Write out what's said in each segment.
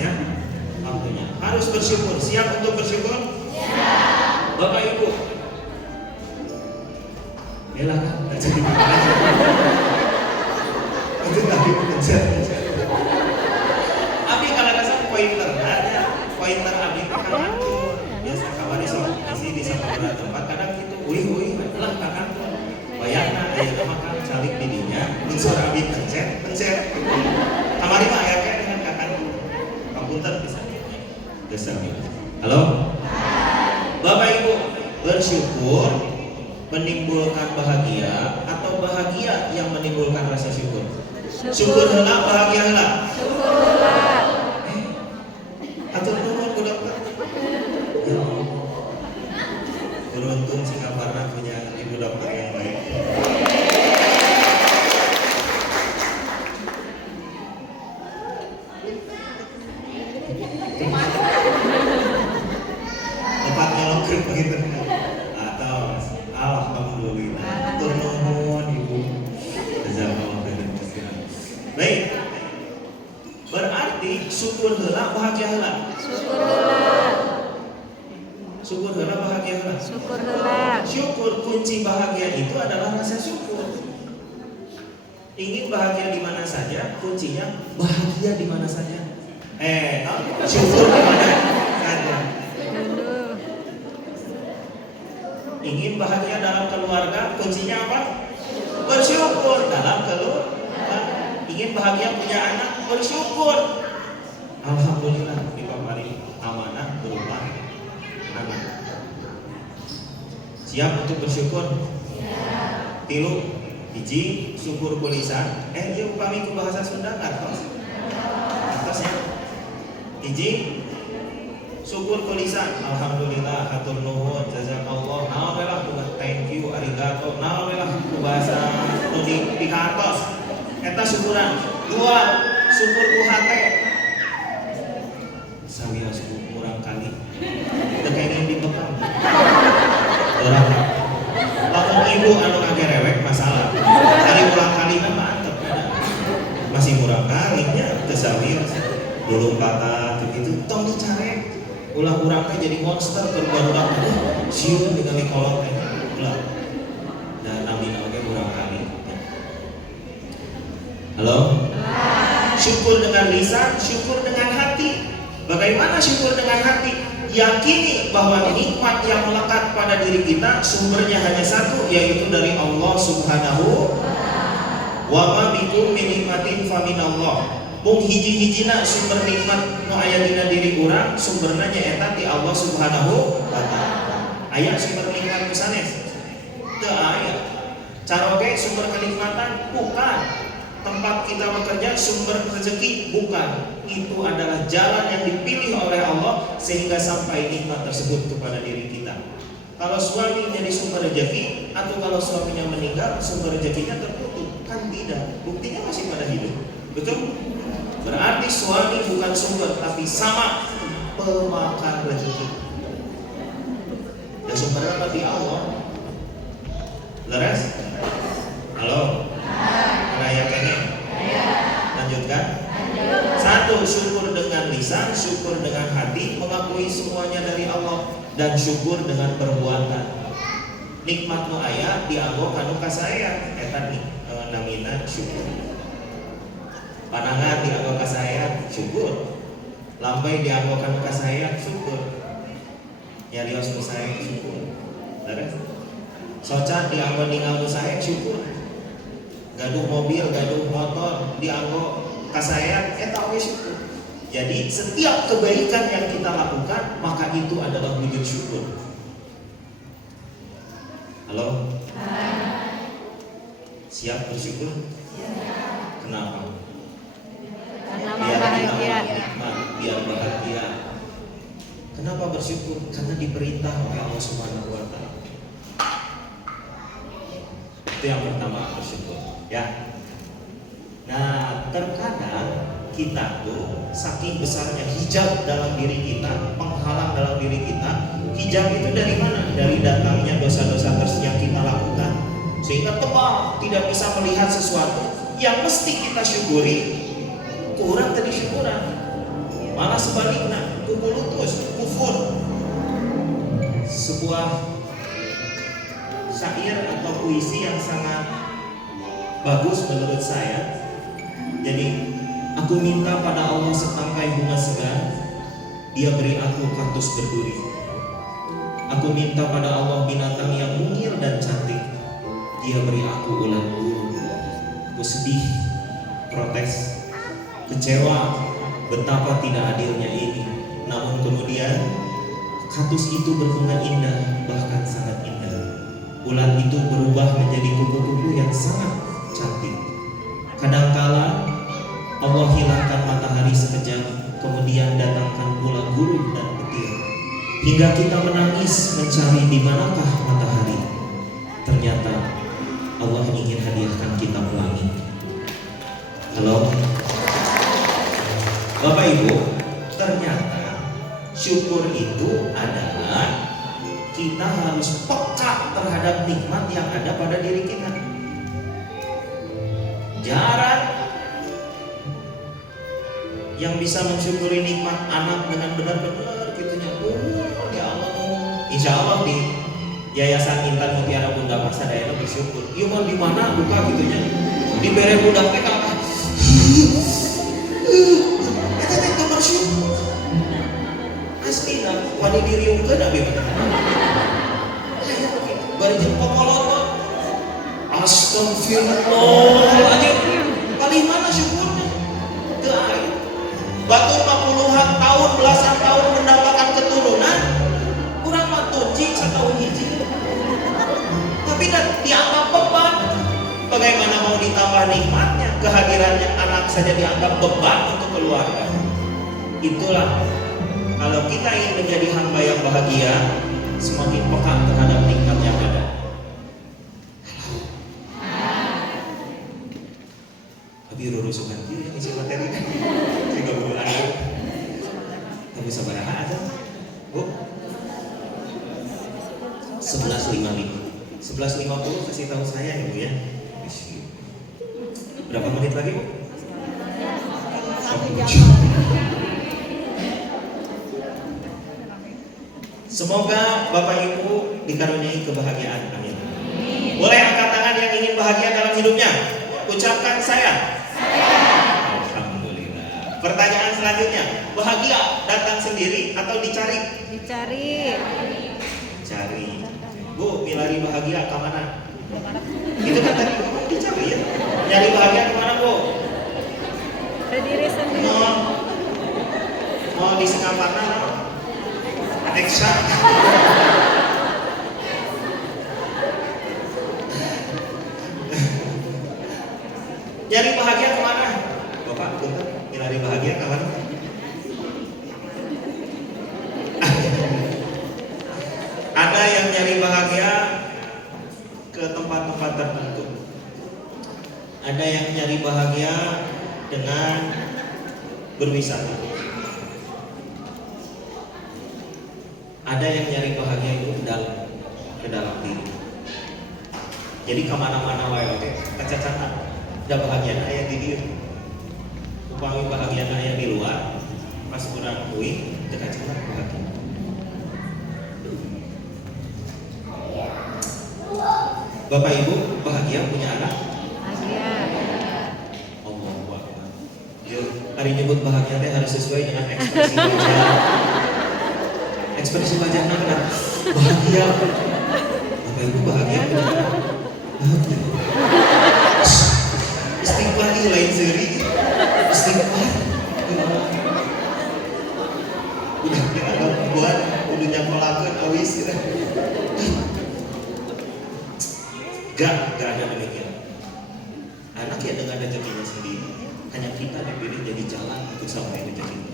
atasnya waktunya. Harus bersyukur. Siap untuk bersyukur? Siap. Bapak Ibu. Yalah kan, nggak jadi aja. Itu lagi mengejar. Abi kalau kasar pointer, ada pointer Abi kakak tuh biasa kawan di sama tempat kadang gitu, wih lah kakak tuh bayangna aya nama kan calik didinya, unsur Abi pencet. Kamari mah aya kayak dengan kakak komputer bisa. Halo? Bapak Ibu, bersyukur menimbulkan bahagia atau bahagia yang menimbulkan rasa syukur? Syukur heula, bahagia heula. Syukur heula. Atur nuhun ku dokter. Ya Allah. Beruntung Singaparna punya ibu dokter yang baik. Tempat nyolong begitu. Atau alhamdulillah. Atur nuhun ibu. Jazakallahu khairan. Baik. Berarti syukur heula bahagia heula. Syukur heula. Syukur heula bahagia heula. Syukur heula. Syukur kunci bahagia itu adalah rasa syukur. Ingin bahagia di mana saja, kuncinya bahagia di mana saja. Syukur di mana saja. Ingin bahagia dalam keluarga, kuncinya apa? Bersyukur dalam keluarga. Ingin bahagia punya anak, bersyukur. Alhamdulillah diberi amanah berupa anak. Siap untuk bersyukur? Siap. Tilu, hiji, syukur kulisan. Iya upami ku bahasa Sunda ngartos. Ngartos ya. Hiji, syukur kulisan. Alhamdulillah, hatur nuhun, jazakallah. Naon we lah thank you, arigato. Naon we lah ku bahasa nu dihartos. Eta syukuran. Dua, syukur ku hate. Sawiya syukur kurang kali. Teu kenging dibekam. Orang lamun ibu anu ngagerewek masalah. Hari ulang kali mah mantep. Masih murah kalinya teu sawiya. Dulu patah gitu tong dicarek. Ulah urang teh jadi monster keur barudak. Sieun ningali kolot teh. Ulah. Dan namina oge urang kali. Halo? Syukur dengan lisan, syukur dengan hati. Bagaimana syukur dengan hati? Yakini bahwa nikmat yang melekat pada diri kita sumbernya hanya satu, yaitu dari Allah Subhanahu wa ma bikum min nikmatin fa minallah. Mung hiji-hijina sumber nikmat nu aya dina diri urang sumberna nyaeta ti Allah Subhanahu wa taala. Aya sumber nikmat nu sanes? Teu aya. Caroge sumber kenikmatan bukan. Tempat kita bekerja sumber rezeki bukan. Itu adalah jalan yang dipilih oleh Allah sehingga sampai nikmat tersebut kepada diri kita. Kalau suami jadi sumber rezeki atau kalau suaminya meninggal sumber rezekinya tertutup, kan tidak. Buktinya masih pada hidup. Betul? Berarti suami bukan sumber tapi sama pemakan rezeki. Dan sumbernya apa di Allah? Leres? Halo? Raya pengen? Lanjutkan? Satu, syukur dengan lisan, syukur dengan hati, mengakui semuanya dari Allah, dan syukur dengan perbuatan. Nikmat nu aya dianggo kanu kasaya, eta namina syukur. Panangan dianggo kasaya, syukur. Lambai dianggo kanu kasaya, syukur. Nyarios nu saya, syukur. Terus socan dianggo ninggal nu saya, syukur. Gaduh mobil, gaduh motor dianggo kasaya, eta oge syukur. Jadi setiap kebaikan yang kita lakukan maka itu adalah wujud syukur. Halo? Siap bersyukur? Kenapa? Karena Biar bahagia. nikmat, biar bahagia. Kenapa bersyukur? Karena diperintah oleh Allah Subhanahu wa taala. Itu yang pertama, bersyukur. Ya. Nah, terkadang kita tuh saking besarnya hijab dalam diri kita, penghalang dalam diri kita. Hijab itu dari mana? Dari datangnya dosa-dosa yang kita lakukan. Sehingga tebal, tidak bisa melihat sesuatu yang mesti kita syukuri. Kurang tadi syukuran. Malah sebaliknya, kukulutus, kufur. Sebuah syair atau puisi yang sangat bagus menurut saya. Jadi, aku minta pada Allah setangkai bunga segar, Dia beri aku kaktus berduri. Aku minta pada Allah binatang yang mungil dan cantik, Dia beri aku ulat bulu. Aku sedih, protes, kecewa, betapa tidak adilnya ini. Namun kemudian kaktus itu berbunga indah, bahkan sangat indah. Ulat itu berubah menjadi kupu-kupu yang sangat cantik. Kadangkala Allah hilangkan matahari sekejap, kemudian datangkan pula gurun dan petir, hingga kita menangis mencari di manakah matahari. Ternyata Allah ingin hadiahkan kita pelangi. Halo, Bapak Ibu, ternyata syukur itu adalah kita harus peka terhadap nikmat yang ada pada diri kita. Jarang yang bisa mensyukuri nikmat anak dengan benar-benar gitunya. Ya Allah, insya Allah di Yayasan Intan Mutiara Bunda Mas ada yang bersyukur. Iya mal di mana buka gitunya? Di bere budak teh apa? Eta teh bersyukur. Asli lah, wani diriungkeun abi mah. Bari jeung pokolot. Astagfirullahaladzim. Paling mana syukurnya? Teu aya. Batur 50-an tahun, belasan tahun mendapatkan keturunan, kurang mah tunjing satahun hiji. Tapi dianggap beban. Bagaimana mau ditambah nikmatnya? Kehadirannya anak saja dianggap beban untuk keluarga. Itulah kalau kita ingin menjadi hamba yang bahagia, semakin peka terhadap nikmat yang ada. Tapi urusan dia yang isi materi juga belum ada. Tapi sabaraha aja, Bu? 11.55. 11.50 kasih tahu saya ya Bu ya. Berapa menit lagi Bu? 1 jam. Semoga Bapak Ibu dikaruniai kebahagiaan. Amin. Boleh angkat tangan yang ingin bahagia dalam hidupnya? Ucapkan saya. Alhamdulillah. Pertanyaan selanjutnya, bahagia datang sendiri atau dicari? Dicari. Cari. Bu, milari bahagia ke mana? Itu kan tadi kamu dicari ya. Nyari bahagia ke mana, Bu? Ke diri sendiri. Mau di Singaparna? Ekstra. Nyari bahagia kemana? Bapak, bentar, nyari bahagia kemana? Ada yang nyari bahagia ke tempat-tempat tertentu. Ada yang nyari bahagia dengan berwisata. Ada yang nyari bahagia itu ke dalam diri. Jadi kemana-mana wae oke, kecacatan. Da bahagia aya di dieu. Upami bahagia aya di luar, pas kurang kuing teu kacatan bahagia. Bapak Ibu bahagia punya anak? Bahagia. Allahu Akbar. Yuk, hari nyebut bahagia teh harus sesuai dengan ekspresi wajah. Ekspresi wajahnya kan bahagia. Bapak Ibu bahagia punya anak? Bahagia. Istighfar lain seri. Istighfar. Udah ada buat udah nyakolakeun awis gitu. Gak ada demikian. Anak ya dengan rezekinya sendiri. Hanya kita dipilih jadi jalan untuk sampai rezeki.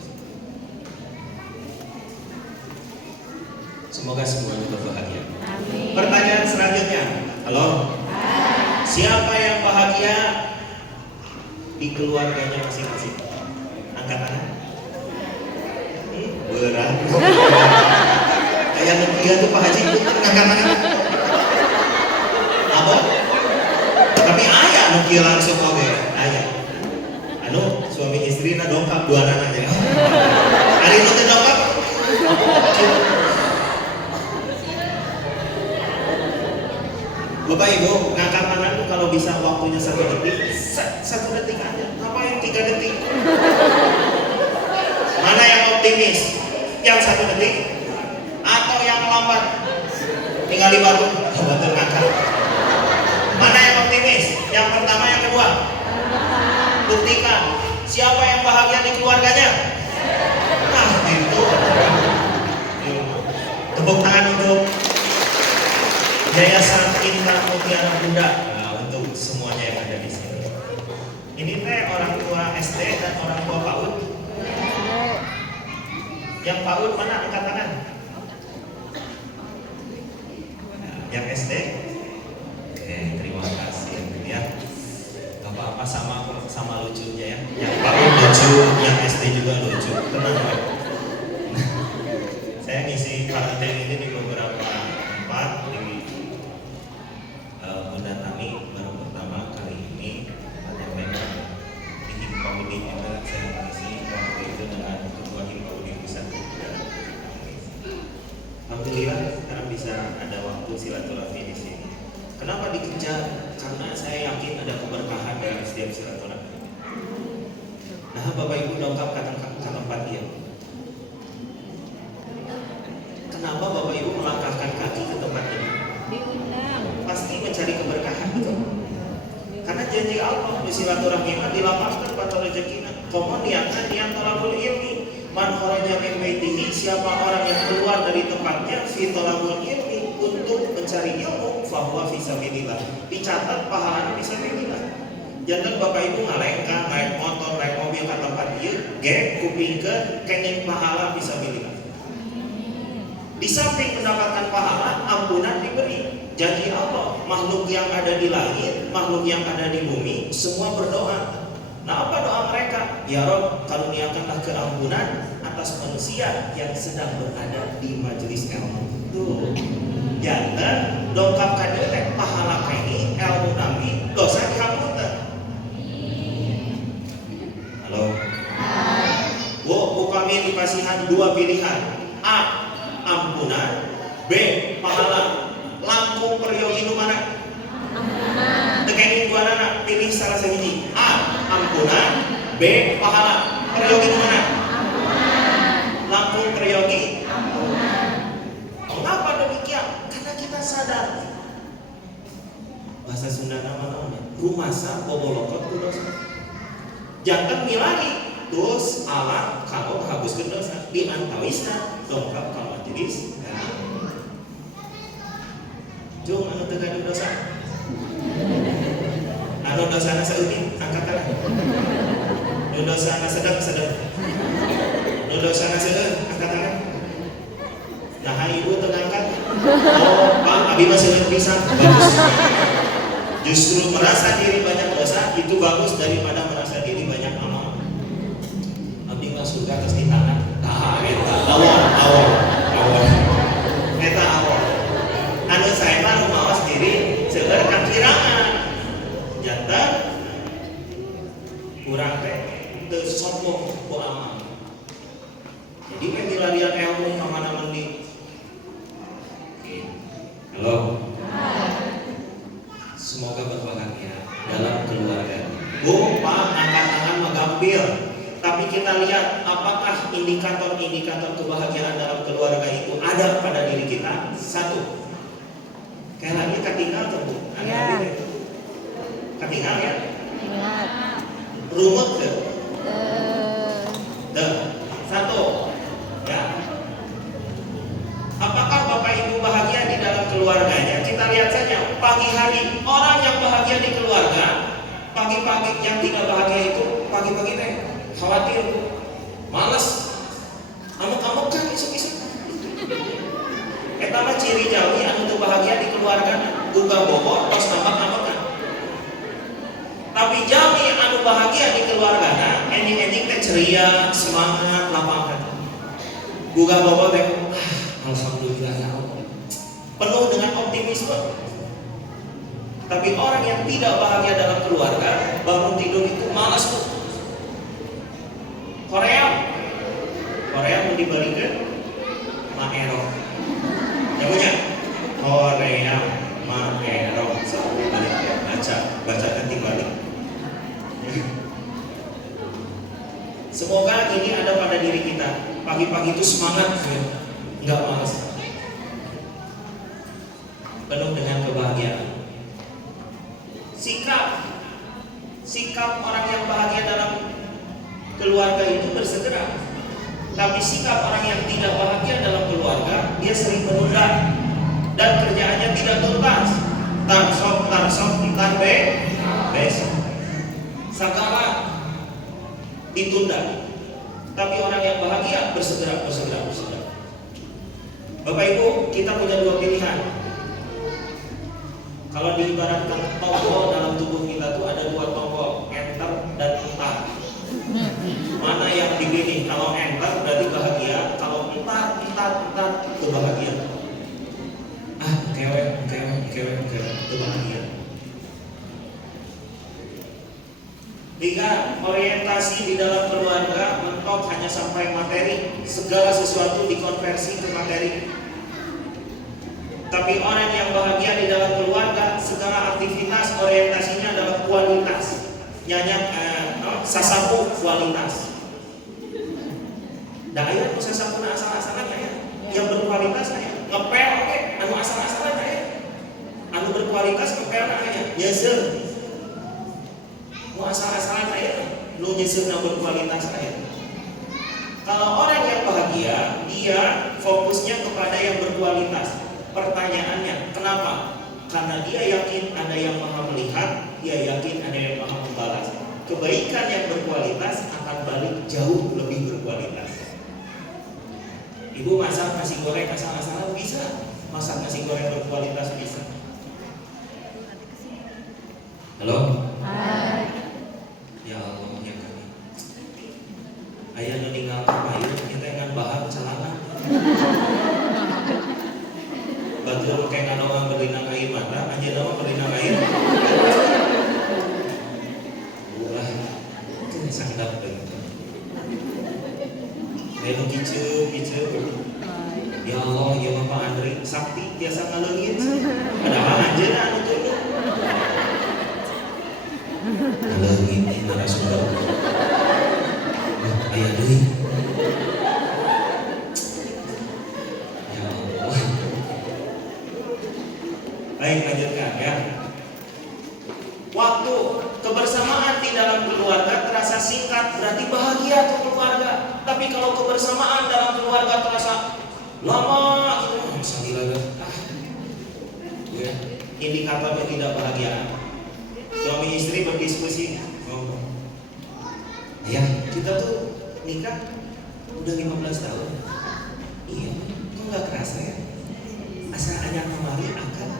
Semoga semuanya berbahagia. Amin. Pertanyaan selanjutnya. Halo. Siapa yang bahagia di keluarganya masing-masing? Angkat tangan. Berat. Kayak Nokia tuh Pak Haji punten angkat tangan. Apa? Tapi ayah Nokia langsung oke. Ayah. Anu suami istri na dongkap dua anak aja. Bapak Ibu, ngangkat tangan tuh kalau bisa waktunya 1 detik, 1 detik aja. Apa yang 3 detik? Mana yang optimis? Yang 1 detik? Atau yang lambat? Tinggal di batu, betul ngangkat. Mana yang optimis? Yang pertama, yang kedua? Buktikan. Siapa yang bahagia di keluarganya? Nah, itu. Tepuk tangan untuk Yayasan Intan Mutiara Bunda. Nah, untuk semuanya yang ada di sini. Ini teh orang tua SD dan orang tua PAUD. Yang PAUD mana? Angkat tangan. Nah, yang SD? Oke, terima kasih ya. Gak apa-apa, sama lucunya ya. Yang PAUD lucu, yang SD juga lucu. Tenang Pak. Saya ngisi partai ini di beberapa tempat di Bunda Tami baru pertama kali ini yang memang di Himpaudi juga saya mengisi waktu itu dengan ketua Himpaudi pusat. Alhamdulillah sekarang bisa ada waktu silaturahmi di sini. Kenapa dikejar? Karena saya yakin ada keberkahan dari setiap silaturahmi. Nah, Bapak Ibu dongkap ke tempat dia. Kenapa Bapak Ibu melangkahkan kaki ke tempat ini? Diundang. Pasti mencari keberkahan, betul? Karena janji Allah di silaturahmi dilapangkan pada rezekinya. Komo niatkan niat tolabul ilmi. Man kharaja min baitihi, siapa orang yang keluar dari tempatnya fi tolabul ilmi untuk mencari ilmu, fahuwa fi sabilillah. Dicatat pahalanya bisa sabilillah. Jangan Bapak Ibu ngalengka, naik motor, naik mobil ke tempat ieu, ge kupingkeun kenging pahala bisa sabilillah. Di samping mendapatkan pahala, ampunan diberi. Janji Allah, makhluk yang ada di langit, makhluk yang ada di bumi, semua berdoa. Nah, apa doa mereka? Ya Rob, karuniakanlah keampunan atas manusia yang sedang berada di majelis ilmu. Tuh, jangan dongkapkan dia pahala ini ilmu Nabi, dosa dihampunkan. Halo. Bu kami dipasihan 2 pilihan. A, ampunan. B, pahala. Lampung peryogi nu mana? Tekengin gua anak pilih salah sahiji. A, ampunan. B, pahala. Peryogi nu mana? Lampung peryogi. Mengapa demikian? Karena kita sadar. Bahasa Sunda nama-nama rumasa bobolokot ku dosa. Jangan milari terus alat kalau hapuskeun dosa di antawisna dongkap ka majelis. Jung anu teu gaduh dosa. Anu dosana saeutik angkat tangan. Nu dosana sedeng. Nu dosana seueur angkat tangan. Nah, ibu teu ngangkat. Oh, Pak, abi mah seueur pisan. Bagus. Justru merasa diri banyak dosa itu bagus daripada merasa diri banyak amal. Abdi mah surga geus di tangan. Tah eta awal. Eta awal. Anu saya mah mawas diri seueur kakirangan. Janten urang teh teu sombong ku amal. Jadi we milarian ilmu ka mana-mana di. Halo. Semoga berbahagia dalam keluarga. Bu, Pak, angkat tangan magampil. Tapi kita lihat apakah indikator-indikator kebahagiaan dalam keluarga itu ada pada diri kita? 1. Kayak lagi ketinggal tuh, Bu. Ya. Ketinggal ya? Ingat. Rumut tuh. 1. Ya. Apakah Bapak Ibu bahagia di dalam keluarganya? Kita lihat saja pagi hari orang yang bahagia di keluarga, pagi-pagi yang tidak bahagia itu pagi-pagi teh khawatir, malas, amuk-amuk kan isuk-isuk. Eta mah ciri jawi anu teu bahagia di keluarga, uga bobo tos ambak-ambakan. Tapi jami anu bahagia di keluargana, ending-ending teh ceria, semangat, lapang hati. Uga bobo teh alhamdulillah ya Allah. Penuh dengan optimisme. Tapi orang yang tidak bahagia dalam keluarga, bangun tidur itu malas tuh. Korea mau dibalikan Maero. Yang punya Korea Maero. baca nanti balik. Semoga ini ada pada diri kita. Pagi-pagi itu semangat, nggak malas, penuh dengan kebahagiaan. Sikap orang yang bahagia dalam keluarga itu bersegera. Tapi sikap orang yang tidak bahagia dalam keluarga, dia sering menunda dan kerjaannya tidak tuntas. Tarsop, ntar besok. Sekarang ditunda. Tapi orang yang bahagia bersegera. Bapak Ibu, kita punya dua pilihan. Kalau diibaratkan tombol dalam tubuh kita tuh ada dua tombol, enter dan entar. Mana yang dipilih? Kalau enter berarti bahagia, kalau entar itu bahagia. Kewek itu bahagia. Tiga, orientasi di dalam keluarga mentok hanya sampai materi, segala sesuatu dikonversi ke materi. Tapi orang yang bahagia di dalam keluarga, segala aktivitas orientasinya adalah kualitas. Sasapu kualitas. Da aya nu sasapuna asal-asalan aya, yang berkualitas aya. Ngepel oke, anu asal-asalan aya. Anu berkualitas ngepel aya, nyeuseun. Nu asal-asalan aya, nu nyeuseunna berkualitas aya. Kalau orang yang bahagia, dia fokusnya kepada yang berkualitas. Pertanyaannya, kenapa? Karena dia yakin ada yang maha melihat, dia yakin ada yang maha membalas. Kebaikan yang berkualitas akan balik jauh lebih berkualitas. Ibu masak nasi goreng asal-asalan bisa, masak nasi goreng berkualitas bisa. Halo? Hai. Ya Allah, ya kami. Aya nu ninggalkeun payun kita ngan bahan celana. Batur kayak ngadoa berlinang air mata, anjeunna mah berlinang air. Ulah, itu sakdap begitu. Ayo kiceu. Ya Allah, ya Bapak Andri, sakti biasa ngaleungit. Padahal anjeunna anu tuluy. Ngaleungit ieu narasumber. Aya deui. Baik, lanjutkan ya. Waktu kebersamaan di dalam keluarga terasa singkat, berarti bahagia tuh keluarga. Tapi kalau kebersamaan dalam keluarga terasa lama, gitu, misalnya ya, indikatornya tidak bahagia. Suami istri berdiskusi, ngomong, ya kita tuh nikah udah 15 tahun. Iya, kok nggak kerasa ya? Asal anak kamari akan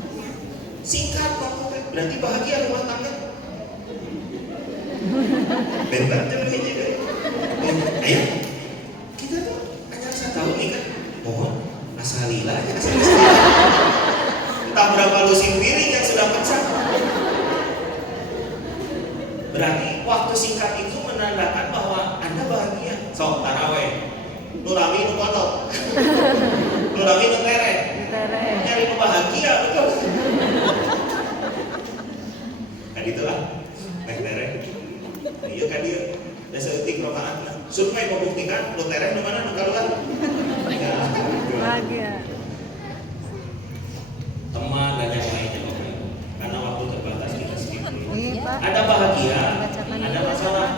singkat waktu, berarti bahagia rumah tangga. Bentar jangan hiji. Ayo, kita tuh hanya 1 tahun nih kan. Mohon, asalila aja asalila. Entah berapa lusin piring yang sudah pecah. Berarti waktu singkat itu menandakan bahwa Anda bahagia. Sok taraweh, nurami nu kotor, nurami nu tereh. Nyari bahagia betul. Kan itulah nek tereh. Iya kan dia dasar etik rokaan. Supaya membuktikan lu tereh di mana nu kaluar. Bahagia. Teman dan yang lainnya Bapak. Karena waktu terbatas kita skip dulu. Iya, Pak. Ada bahagia, ada masalah.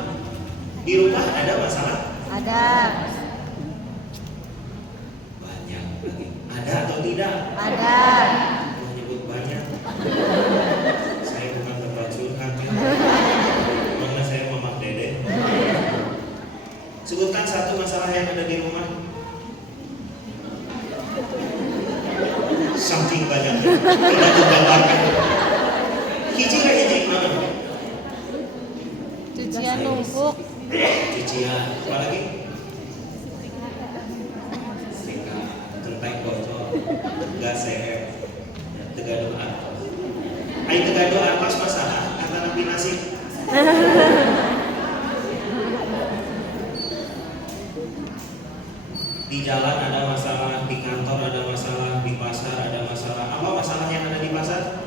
Di rumah ada masalah? Ada. Banyak lagi. Ada atau tidak? Ada. Menyebut banyak. Saya bukan tempat curhat ya. Mana saya mamak dede. Sebutkan satu masalah yang ada di rumah. Saking banyaknya. Tidak digambarkan. Hiji mana? Cucian numpuk. Cucian. Apa lagi? Setrika. Genteng bocor. Gas sehat. Tegaduh atas. Ayo tegaduh atas masalah antara binasib. Di jalan ada masalah, di kantor ada masalah, di pasar ada masalah. Apa masalah yang ada di pasar?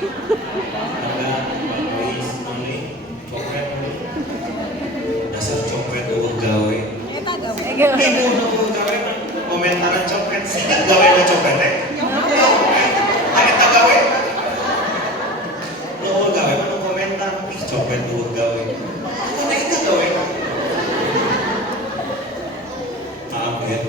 Harga Bois Mami copet dasar copet gawe Eta gawe. ibu gawe mah komentaran copet sih gawe mah copet eta gawe lo gawe mah komentar ih copet gawe mana itu gawe maaf ya.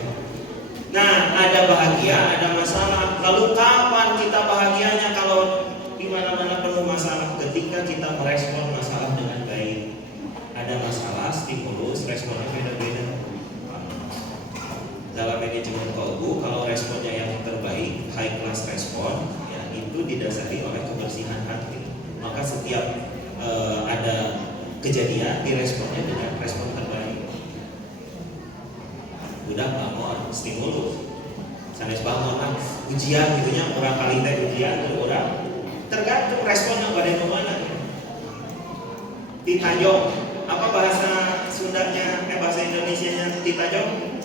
Nah, ada bahagia, ada masalah. Lalu kapan kita bahagianya kalau di mana-mana penuh masalah? Ketika kita merespon masalah dengan baik. Ada masalah, stimulus, responnya beda-beda. Dalam manajemen kolbu, kalau responnya yang terbaik, high class respon, ya itu didasari oleh kebersihan hati. Maka setiap ada kejadian, diresponnya dengan respon terbaik. Udah bangun stimulus sanes bangun kan ujian gitunya orang kali teh ujian tuh orang tergantung responnya pada kemana ditajong apa bahasa Sundanya bahasa Indonesianya ditajong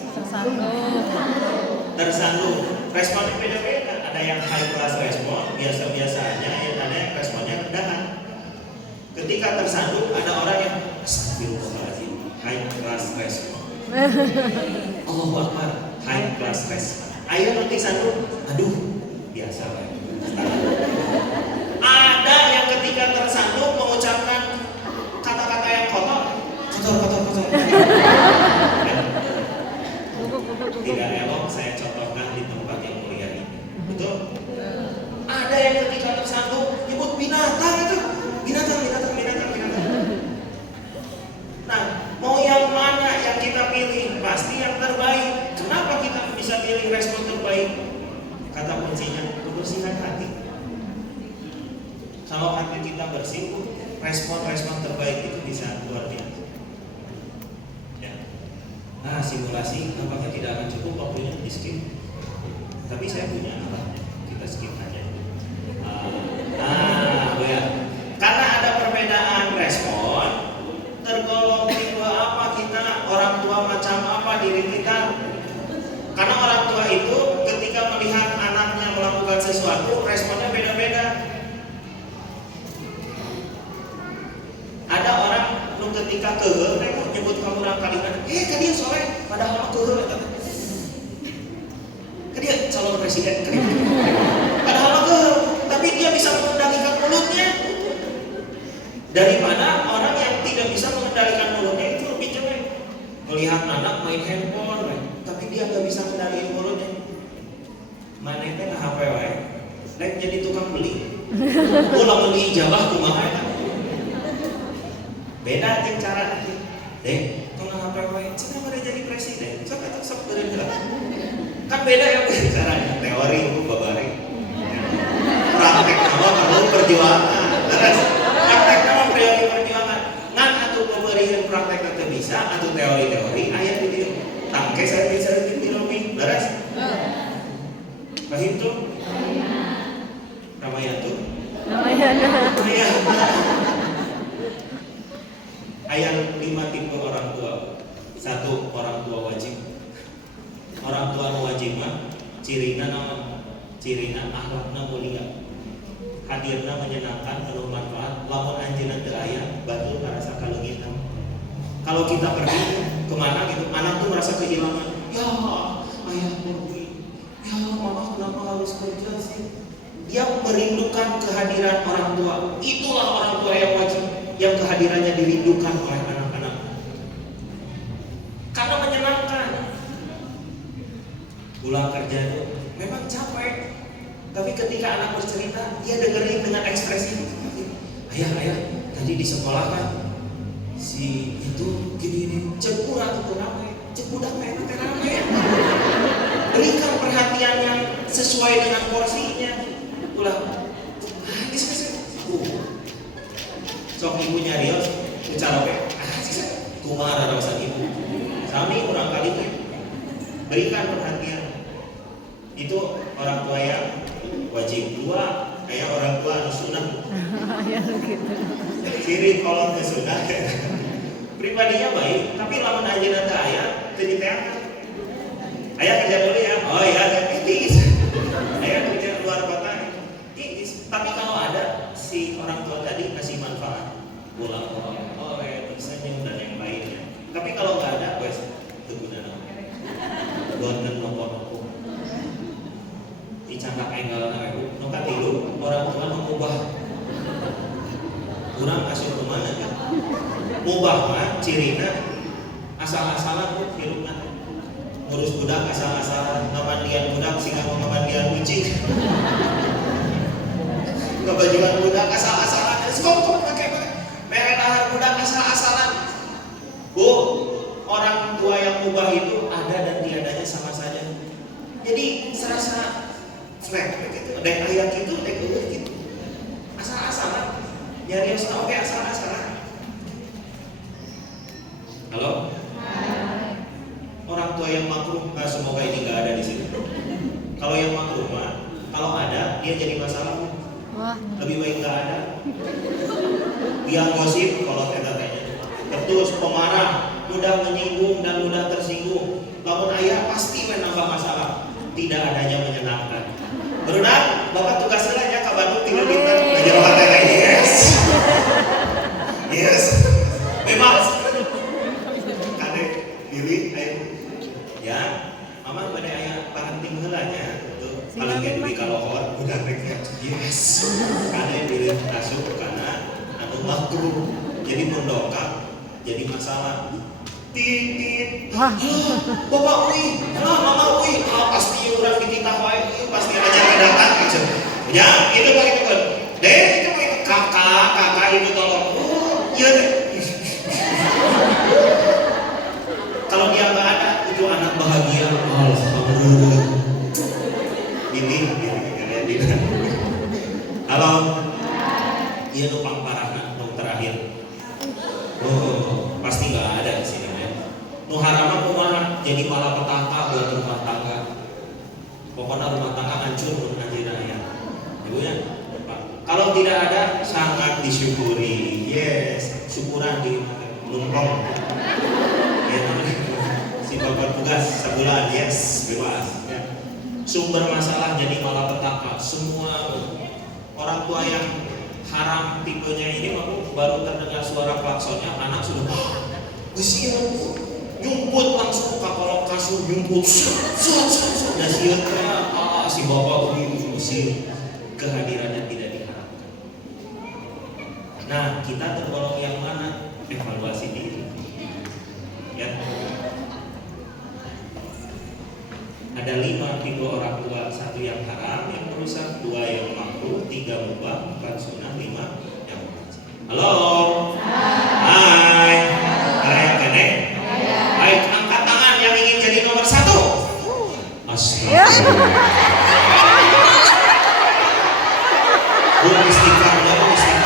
tersandung responnya beda-beda ada yang high class respon biasa-biasa aja ada yang responnya rendahan ketika tersandung ada orang yang astagfirullahaladzim high class respon Allahu Akbar, high class respon. Ayo nanti satu, aduh, biasa lah. Ada yang ketika tersandung mengucapkan kata-kata yang kotor. Tidak elok saya contohkan di tempat yang mulia ini. Betul? Ada yang ketika tersandung nyebut binatang itu, binatang. Nah, mau yang mana yang kita pilih? Pasti yang terbaik. Kenapa kita bisa pilih respon terbaik? Kata kuncinya, kebersihan hati. Kalau hati kita bersih, respon-respon terbaik itu bisa luar biasa. Ya. Nah, simulasi apakah tidak akan cukup waktunya di skip? Tapi saya punya alatnya, kita skip aja. Ya. Karena ada perbedaan respon, tergolong tipe apa kita, orang tua macam apa diri kita. Karena orang tua itu ketika melihat anaknya melakukan sesuatu, responnya beda-beda. Ada orang lu ketika keuheuh nyebut kamu orang kalian, kan dia soleh, padahal mah keuheuh kan dia calon presiden kan padahal mah keuheuh, tapi dia bisa mengendalikan mulutnya. Daripada orang yang tidak bisa mengendalikan mulutnya itu lebih jelek. Melihat anak main handphone, tapi dia nggak bisa mengendalikan mulutnya. Mana itu nggak HP wae, lek jadi tukang beli. Ulah beli ijabah kumaha ya? Beda jeung cara nanti. Dek, tukang HP wae, cenah bade jadi presiden. Sok beureun heula. Kan beda ya caranya. Teori itu babari. Praktek nama kalau perjuangan. Terus praktek nama teori perjuangan ngan atuh pemberian praktek nanti bisa atau teori-teori ayat di dia tangke saya bisa di romi beres paham tuh Ramayana tuh ayat 5 tipe orang tua. 1 orang tua wajib. Orang tua wajib mah cirina akhlakna mulia, hadirna menyenangkan, penuh manfaat. Lamun anjeunna teu aya, batul karasa kaleungitan. Kalau kita pergi kemana gitu, anak tuh merasa kehilangan. Ya, ayah pergi. Ya, mama kenapa harus kerja sih? Dia merindukan kehadiran orang tua. Itulah orang tua yang wajib, yang kehadirannya dirindukan oleh anak-anak. Karena menyenangkan. Pulang kerja itu memang capek. Tapi ketika anak bercerita, dia dengerin dengan ekspresi. Ayah, tadi di sekolah kan si itu gini, cek kurang atau ramai, cek budak main ramai. Berikan perhatian yang sesuai dengan porsinya. Ulah, sok ibu nyarios, bicara we, kumaha rasa ibu. Kami orang kali itu berikan perhatian. Itu orang tua yang wajib. 2, kayak orang tua anu sunah. Ciri kolot sunah. Pribadinya baik, tapi lamun anjeunna teu aya, teu diteakan. Aya kerja dulu ya. Oh iya, tiis. Aya kerja luar kota. Tiis. Tapi kalau ada nugonkeun nopo-nopo. Dicangkak enggalna we nu katilu orang tua mengubah. Urang asup kemana kan? Mubah mah cirina asal-asalan tuh hirupna. Ngurus budak asal-asalan, ngamandian budak sehingga ngamandian kucing. Kebajuan budak asal-asalan, skop pakai merek ahar budak asal-asalan. Bu, orang tua yang mubah itu ada dan tiadanya sama saja. Jadi serasa flat gitu, dek ayat itu, dek gitu, asal-asalan. Nyarios oke asal-asalan. Halo? Orang tua yang makruh, nah semoga ini nggak ada di sini. Kalau yang makruh mah, kalau ada dia jadi masalah. Lebih baik nggak ada. Dia gosip kalau kata-katanya. Terus pemarah, mudah menyinggung dan mudah tersinggung. Lamun ayah pasti menambah masalah. Tidak adanya menyenangkan. Berulang, bapak tugasnya aja ke Bandung 3 bintang. Belajar kata yes. Yes. Memang. Kadek, pilih, ayo. Ya, mama pada ayah parenting helanya tuh paling kayak duit kalohor udah mereka yes karena pilih masuk karena anu makruh jadi mendongkak jadi masalah titit bapak ui mama ui pasti orang ditingkah wae pasti aja kedatang gitu ya itu paling betul deh itu paling kakak ibu tolong iya deh kalau dia nggak ada itu anak bahagia alhamdulillah ini halo iya numpang parahna nu terakhir pasti nggak ada di sini ya nu harama kumaha jadi malapetaka buat rumah tangga pokoknya rumah tangga hancur mun anjeunna ya ibu ya kalau tidak ada sangat disyukuri yes syukuran di numpang ya si bapak tugas sebulan yes bebas ya. Sumber masalah jadi malapetaka semua orang tua yang haram tipenya ini baru terdengar suara klaksonnya anak sudah usia nyumput langsung ke kolong kasur nyumput dan si bapak usir kehadirannya tidak diharapkan. Nah kita tergolong yang mana evaluasi diri ya. Ada 5 tipe orang tua, 1 yang haram yang merusak, 2 yang makruh, 3 mubah, 4 sunnah, 5 yang wajib. Halo. Hai. Hai kene. Baik, angkat tangan yang ingin jadi nomor 1. Astagfirullah. Bu istighfar, bu istighfar.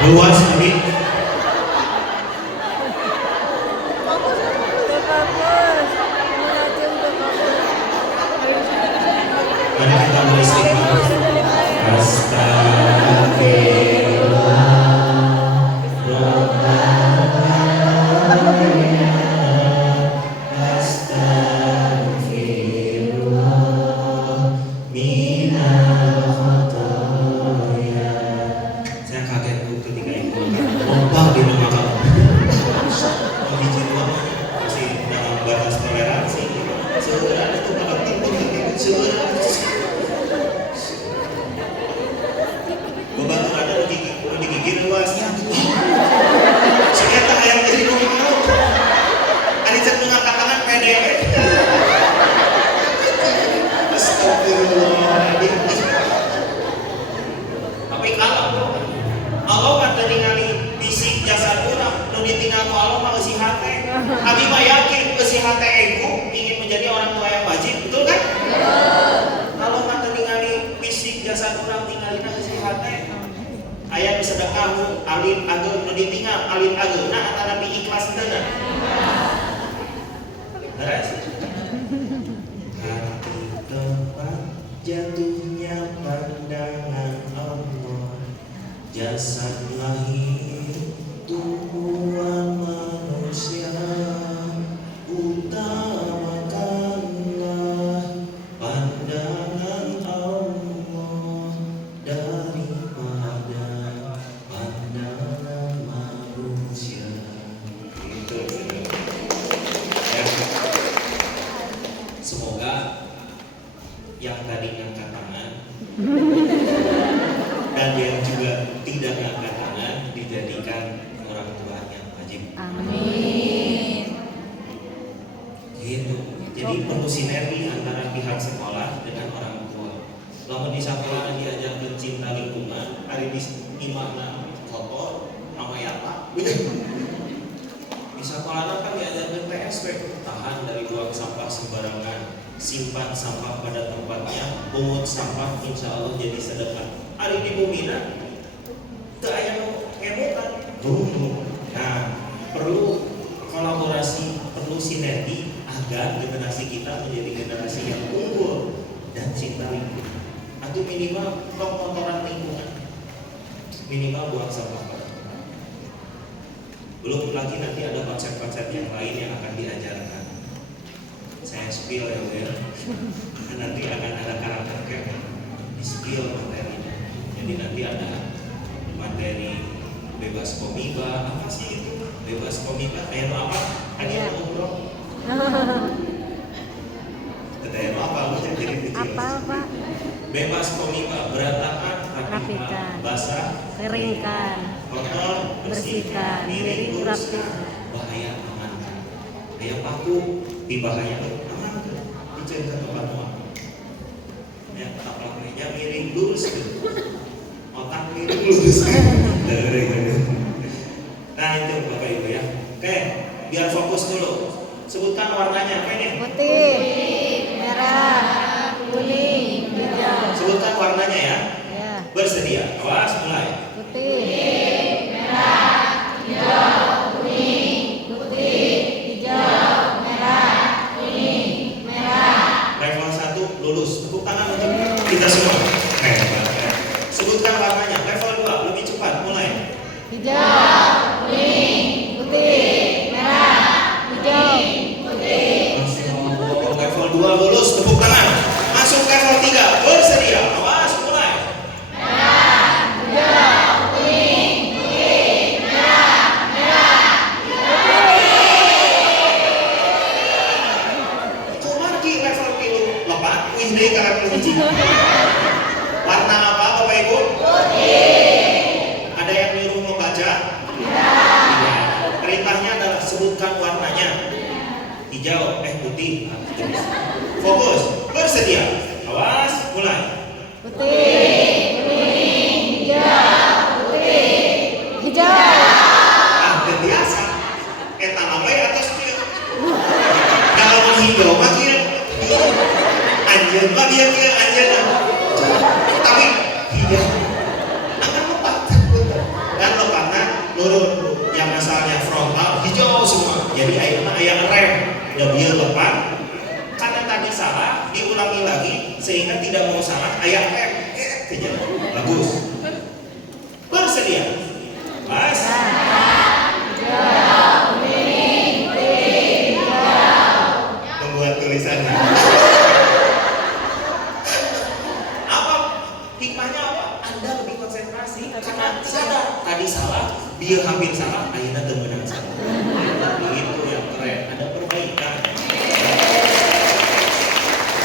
Luas ini. Mari kita beristighfar. Utamakanlah pandangan Allah. yang tadi ngangkat tangan dan yang juga tidak ngangkat tangan dijadikan orang tua yang wajib. Amin. Gitu. Jadi perlu sinergi antara pihak sekolah dengan orang tua. Lalu di sekolah diajak mencinta lingkungan, hari di mana kotor, nama apa? Di sekolah kan diajarkan PSP, tahan dari buang sampah sembarangan, simpan sampah pada tempatnya, pungut sampah insya Allah jadi sedekah. Hari di Bumina, teu aya nu ngemutan. Nah, perlu kolaborasi, perlu sinergi agar generasi kita menjadi generasi yang unggul dan cinta lingkungan. Atau minimal kotoran lingkungan, minimal buang sampah pada. Belum lagi nanti ada konsep-konsep yang lain yang akan diajarkan. Saya spill ya, nanti akan ada karakter camp di spill materinya. Jadi nanti ada materi bebas komiba, apa sih itu? Bebas komiba, kayak apa? Ada yang ngobrol? Kayak apa? Jadi Apa, Pak? bebas komiba, berantakan, Rapikan. basah, Keringkan. kotor, bersihkan, Bersihkan. miring, Miring, luruskan, rapikan. bahaya amankan. Kayak paku, di bahaya amankan. Dicerita tempat muat. Ya, taplak meja miring lurus, otak miring lurus. Nah itu Bapak Ibu ya. Oke, biar fokus dulu. Sebutkan warnanya apa ini? Putih, merah, kuning, hijau. Sebutkan warnanya ya. Ya, Bersedia. Awas mulai. putih, merah, hijau, kuning, putih, hijau, merah, kuning, merah. Level 1 lulus. Tepuk tangan untuk kita semua. Sebutkan warnanya. Level 2 lebih cepat. Mulai. Hijau, kuning, putih, merah, hijau, putih. Masya Allah. Level 2 lulus. Tepuk tangan. Masuk level 3. Bersedia. Awas mulai. Kumargi level pilu lepat. Wih deh kakak kelinci. Warna apa Bapak Ibu? Ada yang nyuruh membaca? Tidak. Perintahnya adalah sebutkan warnanya. Hijau, putih. Fokus, bersedia. Awas, mulai. Putih, kuning, hijau, putih, hijau. Udah biasa. Eta namai atas kieu. Kalau mah hijau mah kieu. Anjeun mah bieu kieu anjeun. Tapi hijau. Akan lepat. Dan lepatnya nurun yang asalnya frontal hijau semua. Jadi ayeuna aya rem. Da bieu lepat. Karena tadi salah, diulangi lagi sehingga tidak mau salah aya rem. Kejadian. Bagus. Bersedia. Mas. Membuat tulisannya. Apa hikmahnya apa? Anda lebih konsentrasi karena sadar tadi salah, dia hampir salah, akhirnya temenang salah. Itu yang keren. Ada perbaikan.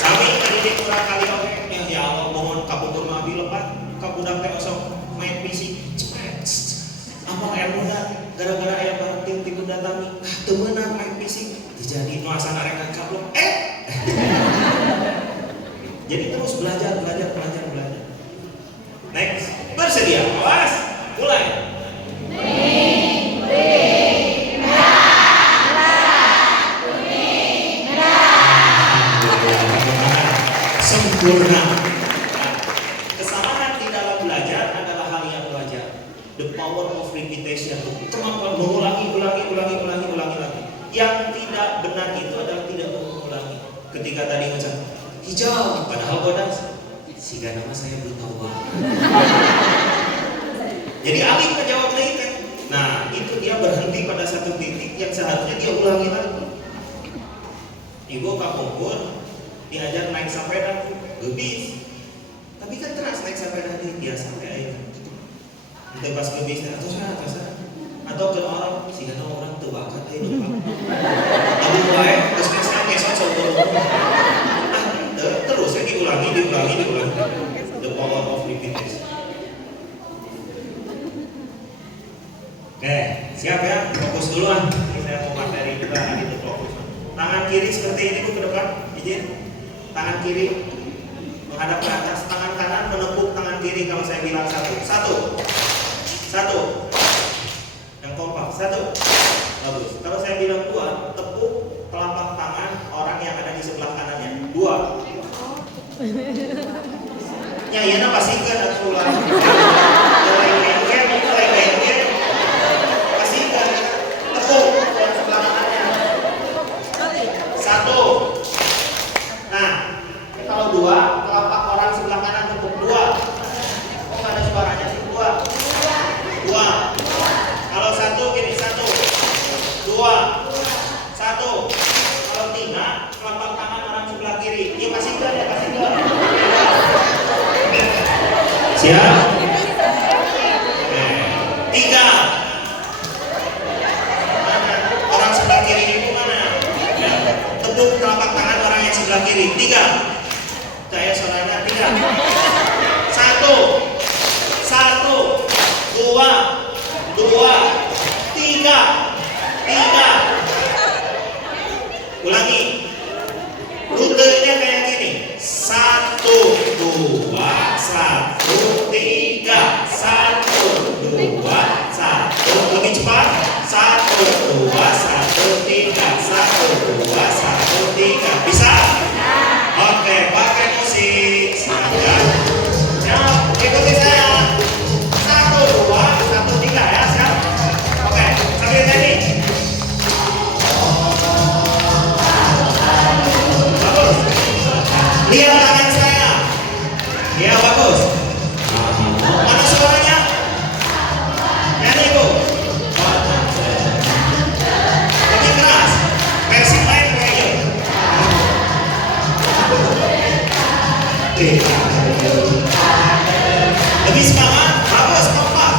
Kami pendidik kurang kali oke. Ya Allah mohon kapungkur mabi lepat, kabudak teh osok main fisik. Cepet. Apa ilmu gara-gara ayah bareng tim tipu datami. Temenang main fisik. Jadi nuasan arekan kablok. Jadi terus belajar. Next, bersedia, awas, mulai. Sempurna. Kesalahan di dalam belajar adalah hal yang wajar. The power of repetition, kemampuan mengulangi lagi. Yang tidak benar itu adalah tidak mengulangi. Ketika tadi macam hijau, padahal bodas. Siga nama saya belum tahu banget. Jadi Alif menjawab itu. Nah, itu dia berhenti pada satu titik yang seharusnya dia ulangi lagi. Ibu kapungkur diajar naik sepeda, gebis. Tapi kan teras naik sepeda ini biasa kayak itu. Pas gebis atau atau ke orang sih kan orang tuh bakat itu pak. Aduh baik, terus kesana kesana terus saya diulangi The power of repetition. Oke, siap ya? Fokus dulu ah. Ini saya mau materi juga itu fokus. Tangan kiri seperti ini Bu ke depan, izin. Tangan kiri menghadap ke atas, tangan kanan menepuk tangan kiri kalau saya bilang satu. Satu. Yang kompak, satu. Bagus. Kalau saya bilang dua, tepuk telapak tangan orang yang ada di sebelah kanannya. Dua. Ya, iya pasti kan aku ulang. Pasti kan. Tepuk yang sebelah kanannya. Satu. Nah, kalau dua, telapak orang sebelah kanan tepuk dua. Kok nggak ada suaranya sih? Dua. Kalau satu gini, satu. Dua. Satu. Kalau tiga, telapak tangan orang sebelah kiri. Ini pasti kan ya, pasti kan. Siap? Tiga. Mana? Orang sebelah kiri itu mana? Ya. Tepuk telapak tangan orang yang sebelah kiri. Tiga. Saya suaranya tiga. Satu. Dua. Tiga. Ulangi. Rutenya kayak gini. 1, 2, 1, 3. 1, 2, 1. Lebih cepat. 1, 2, 1, 3. 1, 2, 1, 3. Bisa? Oke, pakai musik. Siap. Ikuti saya. 1, 2, 1, 3 ya. Siap? Oke, sambil nyanyi. Bagus. Lihat tangan saya. Ya, bagus. Mana suaranya? Nyanyi Bu. Lebih keras. Versi lain kayaknya. Lebih semangat. Bagus, kompak.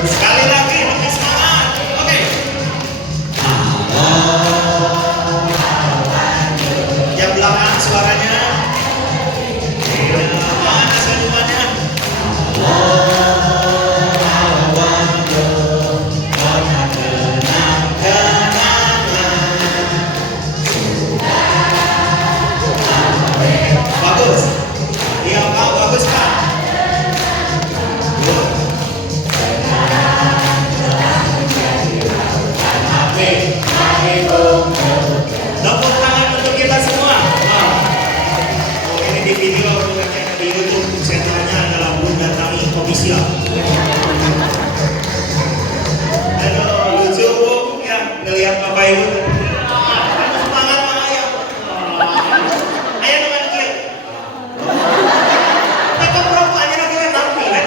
Sekali lagi, lebih semangat. Oke. Yang belakang suaranya. Mana senyumannya? Bagus. Dia mau bagus kan? Tepuk tangan untuk kita semua. Oh, ini di video bukan hanya di YouTube. Senternya adalah Bunda Tami Official. Aduh, lucu Bu ya ngelihat Bapak Ibu. Semangat Pak Ayah. Ayah dengan kiri. Tetap perempuannya lagi nanti kan?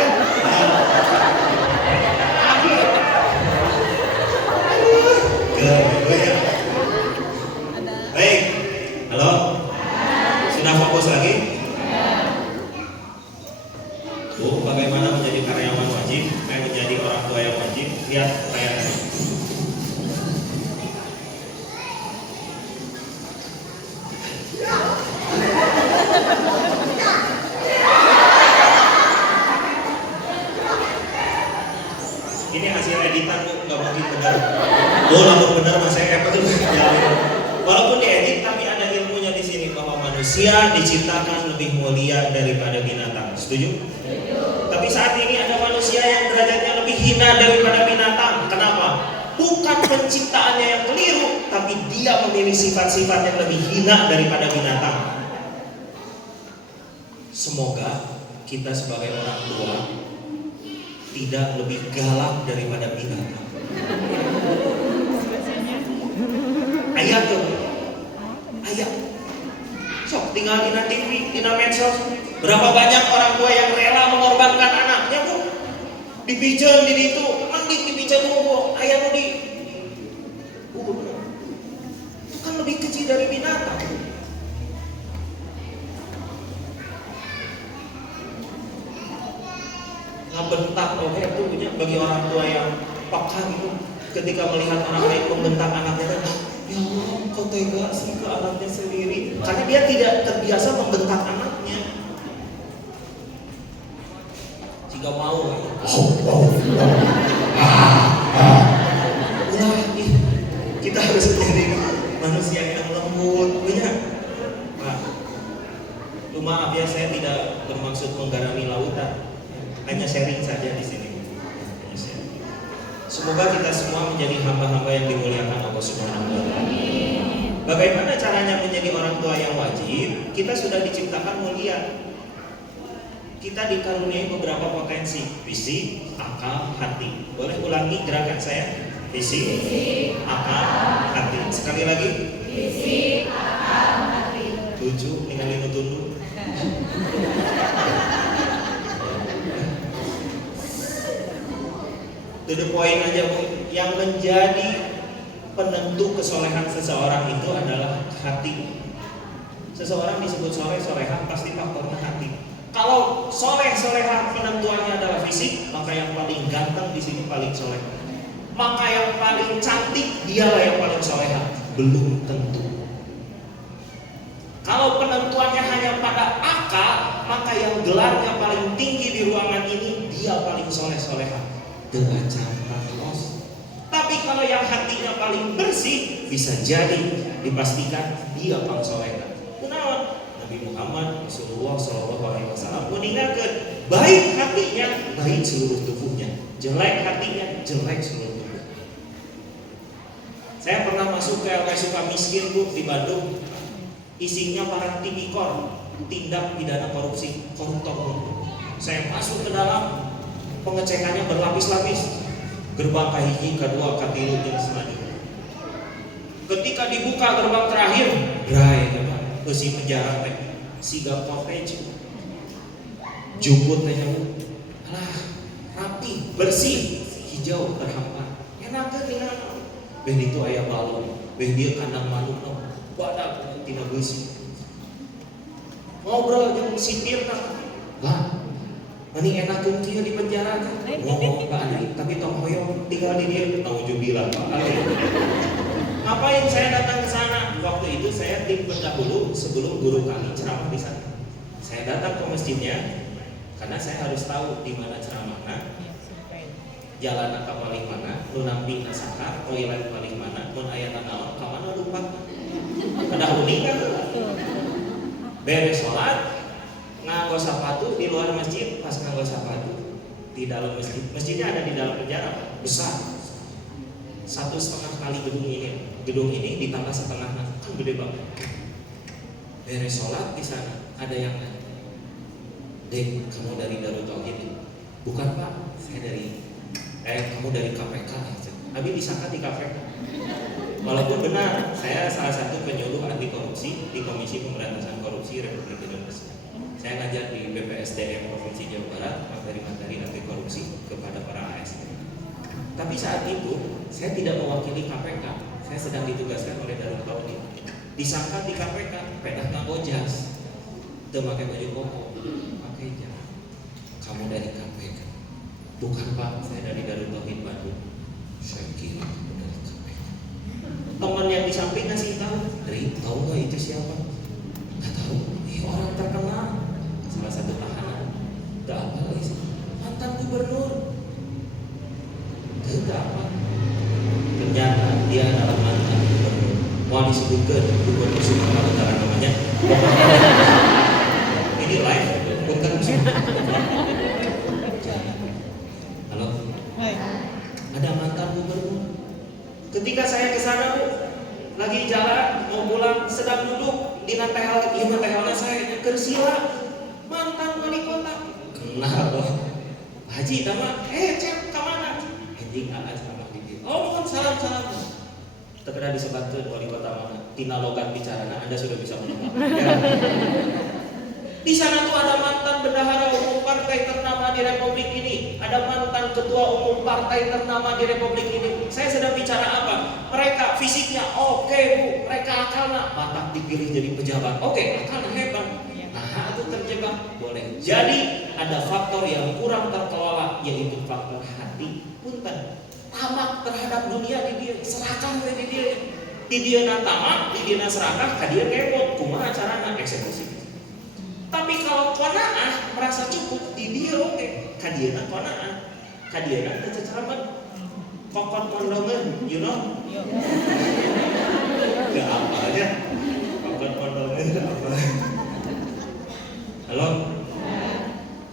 Baik, halo? Sudah fokus lagi? Bu, bagaimana menjadi karyawan wajib? Menjadi orang tua yang wajib? Lihat layarnya. Ini hasil editan Bu, nggak mungkin benar. Oh, namun benar Mas saya betul. Walaupun diedit tapi ada ilmunya di sini bahwa manusia diciptakan lebih mulia daripada binatang. Setuju? Tapi saat ini ada manusia yang derajatnya lebih hina daripada binatang. Kenapa? Bukan penciptaannya yang keliru, tapi dia memilih sifat-sifat yang lebih hina daripada binatang. Semoga kita sebagai orang tua tidak lebih galak daripada binatang. Ayah tuh, ayah. Sok tinggal di TV, di medsos. Berapa banyak orang tua yang rela mengorbankan anaknya Bu? Dipijel di itu, mandi dipijel Bu. Ayah tuh di. Itu kan lebih kecil dari binatang. Ngebentak oke tuh bagi orang tua yang peka gitu. Ketika melihat orang lain membentak anaknya, Ya Allah, kok tega sih ke anaknya sendiri? Karena dia tidak terbiasa membentak anaknya. Jika mau, ulah, kita harus menjadi manusia yang lembut, punya. Nah, maaf ya, saya tidak bermaksud menggarami lautan, hanya sharing saja di sini. Semoga kita semua menjadi hamba-hamba yang dimuliakan Allah Subhanahu wa Ta'ala. Bagaimana caranya menjadi orang tua yang wajib? Kita sudah diciptakan mulia. Kita dikaruniai beberapa potensi: fisik, akal, hati. Boleh ulangi gerakan saya? Fisik, akal, hati. Sekali lagi. Fisik, akal, hati. 7, ninggalin tunduk. To the point aja, Bu. Yang menjadi penentu kesolehan seseorang itu adalah hati. Seseorang disebut soleh, solehah pasti faktornya hati. Kalau soleh, solehah penentuannya adalah fisik, maka yang paling ganteng di sini paling soleh. Maka yang paling cantik dialah yang paling solehah. Belum tentu. Kalau penentuannya hanya pada akal, maka yang gelarnya paling tinggi di ruangan ini dia paling soleh, solehah. Tapi kalau yang hatinya paling bersih, bisa jadi dipastikan dia paling soleh. Kenapa? Nabi Muhammad Rasulullah SAW meninggalkan baik hatinya, baik seluruh tubuhnya. Jelek hatinya, jelek seluruh tubuh. Saya pernah masuk ke LP Sukamiskin, Bu, di Bandung. Isinya para tipikor, tindak pidana korupsi, koruptor. Saya masuk ke dalam, pengecekannya berlapis-lapis. Gerbang kahiji, kedua, katilu, dan selanjutnya. Ketika dibuka gerbang terakhir, bray, besi penjara teh, siga cottage, juput teh, alah, rapi, bersih, hijau, terhampar, enak kan tinggal. Beh itu ayah balon, beh dia kandang manuk, badak, tina besi. Ngobrol jeung sipir tak, lah. Mani enak kia di penjara kan? Ngomong Pak Andi, tapi tong hoyong tinggal di dia. Nauzubillah Pak Andi. Ngapain saya datang ke sana? Waktu itu saya tim pendahulu sebelum guru kami ceramah di sana. Saya datang ke masjidnya karena saya harus tahu di mana ceramahnya, jalan ke paling mana, nu nampi nasaka, toilet paling mana, mun aya naon ka mana lupa. Kada unik kan? Beres sholat, nganggo sepatu di luar masjid, pas nganggo sepatu di dalam masjid. Masjidnya ada di dalam penjara, besar. 1,5 kali gedung ini ditambah setengah, kan gede banget. Beres sholat di sana, ada yang nanya, "Dek, kamu dari Darut Tauhid?" "Bukan Pak, saya dari kamu dari KPK." Abi disangka di KPK. Walaupun benar, saya salah satu penyuluh anti korupsi di Komisi Pemberantasan Korupsi Republik Indonesia. Saya ngajar di BPSDM Provinsi Jawa Barat materi-materi anti korupsi kepada para ASN. Tapi saat itu saya tidak mewakili KPK, saya sedang ditugaskan oleh Darut Tauhid. Disangka di KPK, pedah nganggo jas, teu make baju koko, pakai jas. "Kamu dari KPK?" "Bukan Pak, saya dari Darut Tauhid Bandung." "Saya kira kamu dari KPK." Teman yang di samping ngasih tahu, "Dari tahu nggak itu siapa?" "Nggak tahu." "Orang terkenal." Salah satu tahanan, "Gak apa lagi sih, mantan gubernur." "Gak apa." Ternyata dia adalah mantan gubernur. Mau disebutkan Gubernur Sumatera Utara namanya. Ini live, bukan halo. Ada mantan gubernur. Ketika saya ke sana, Bu, lagi jalan mau pulang, sedang duduk di nantehalnya saya kersila. Mantan wali kota. Kenal loh. Haji nama, cek kemana? Haji sama Bibi. Oh, bukan, salam. Terkena disebutkan wali kota mana? Tina logat bicaranya, Anda sudah bisa menebak. Ya. Di sana tuh ada mantan bendahara umum partai ternama di Republik ini, ada mantan ketua umum partai ternama di Republik ini. Saya sedang bicara apa? Mereka fisiknya oke, Bu, mereka akalnya mantap dipilih jadi pejabat. Oke, akalnya hebat. Nah, itu terjebak. Boleh jadi ada faktor yang kurang terkelola, yaitu faktor hati. Punten, tamak terhadap dunia di dia, serahkan di dia. Di dieuna tamak, di dieuna serakah, ka dieu kepot, kumaha carana eksekusi. Tapi kalau qanaah merasa cukup, di dieu oge, ka dieuna qanaah, ka dieuna teu ceceramet. Kokot mondongeun, you know? Gak apa aja. Kokot mondongeun apa? Halo?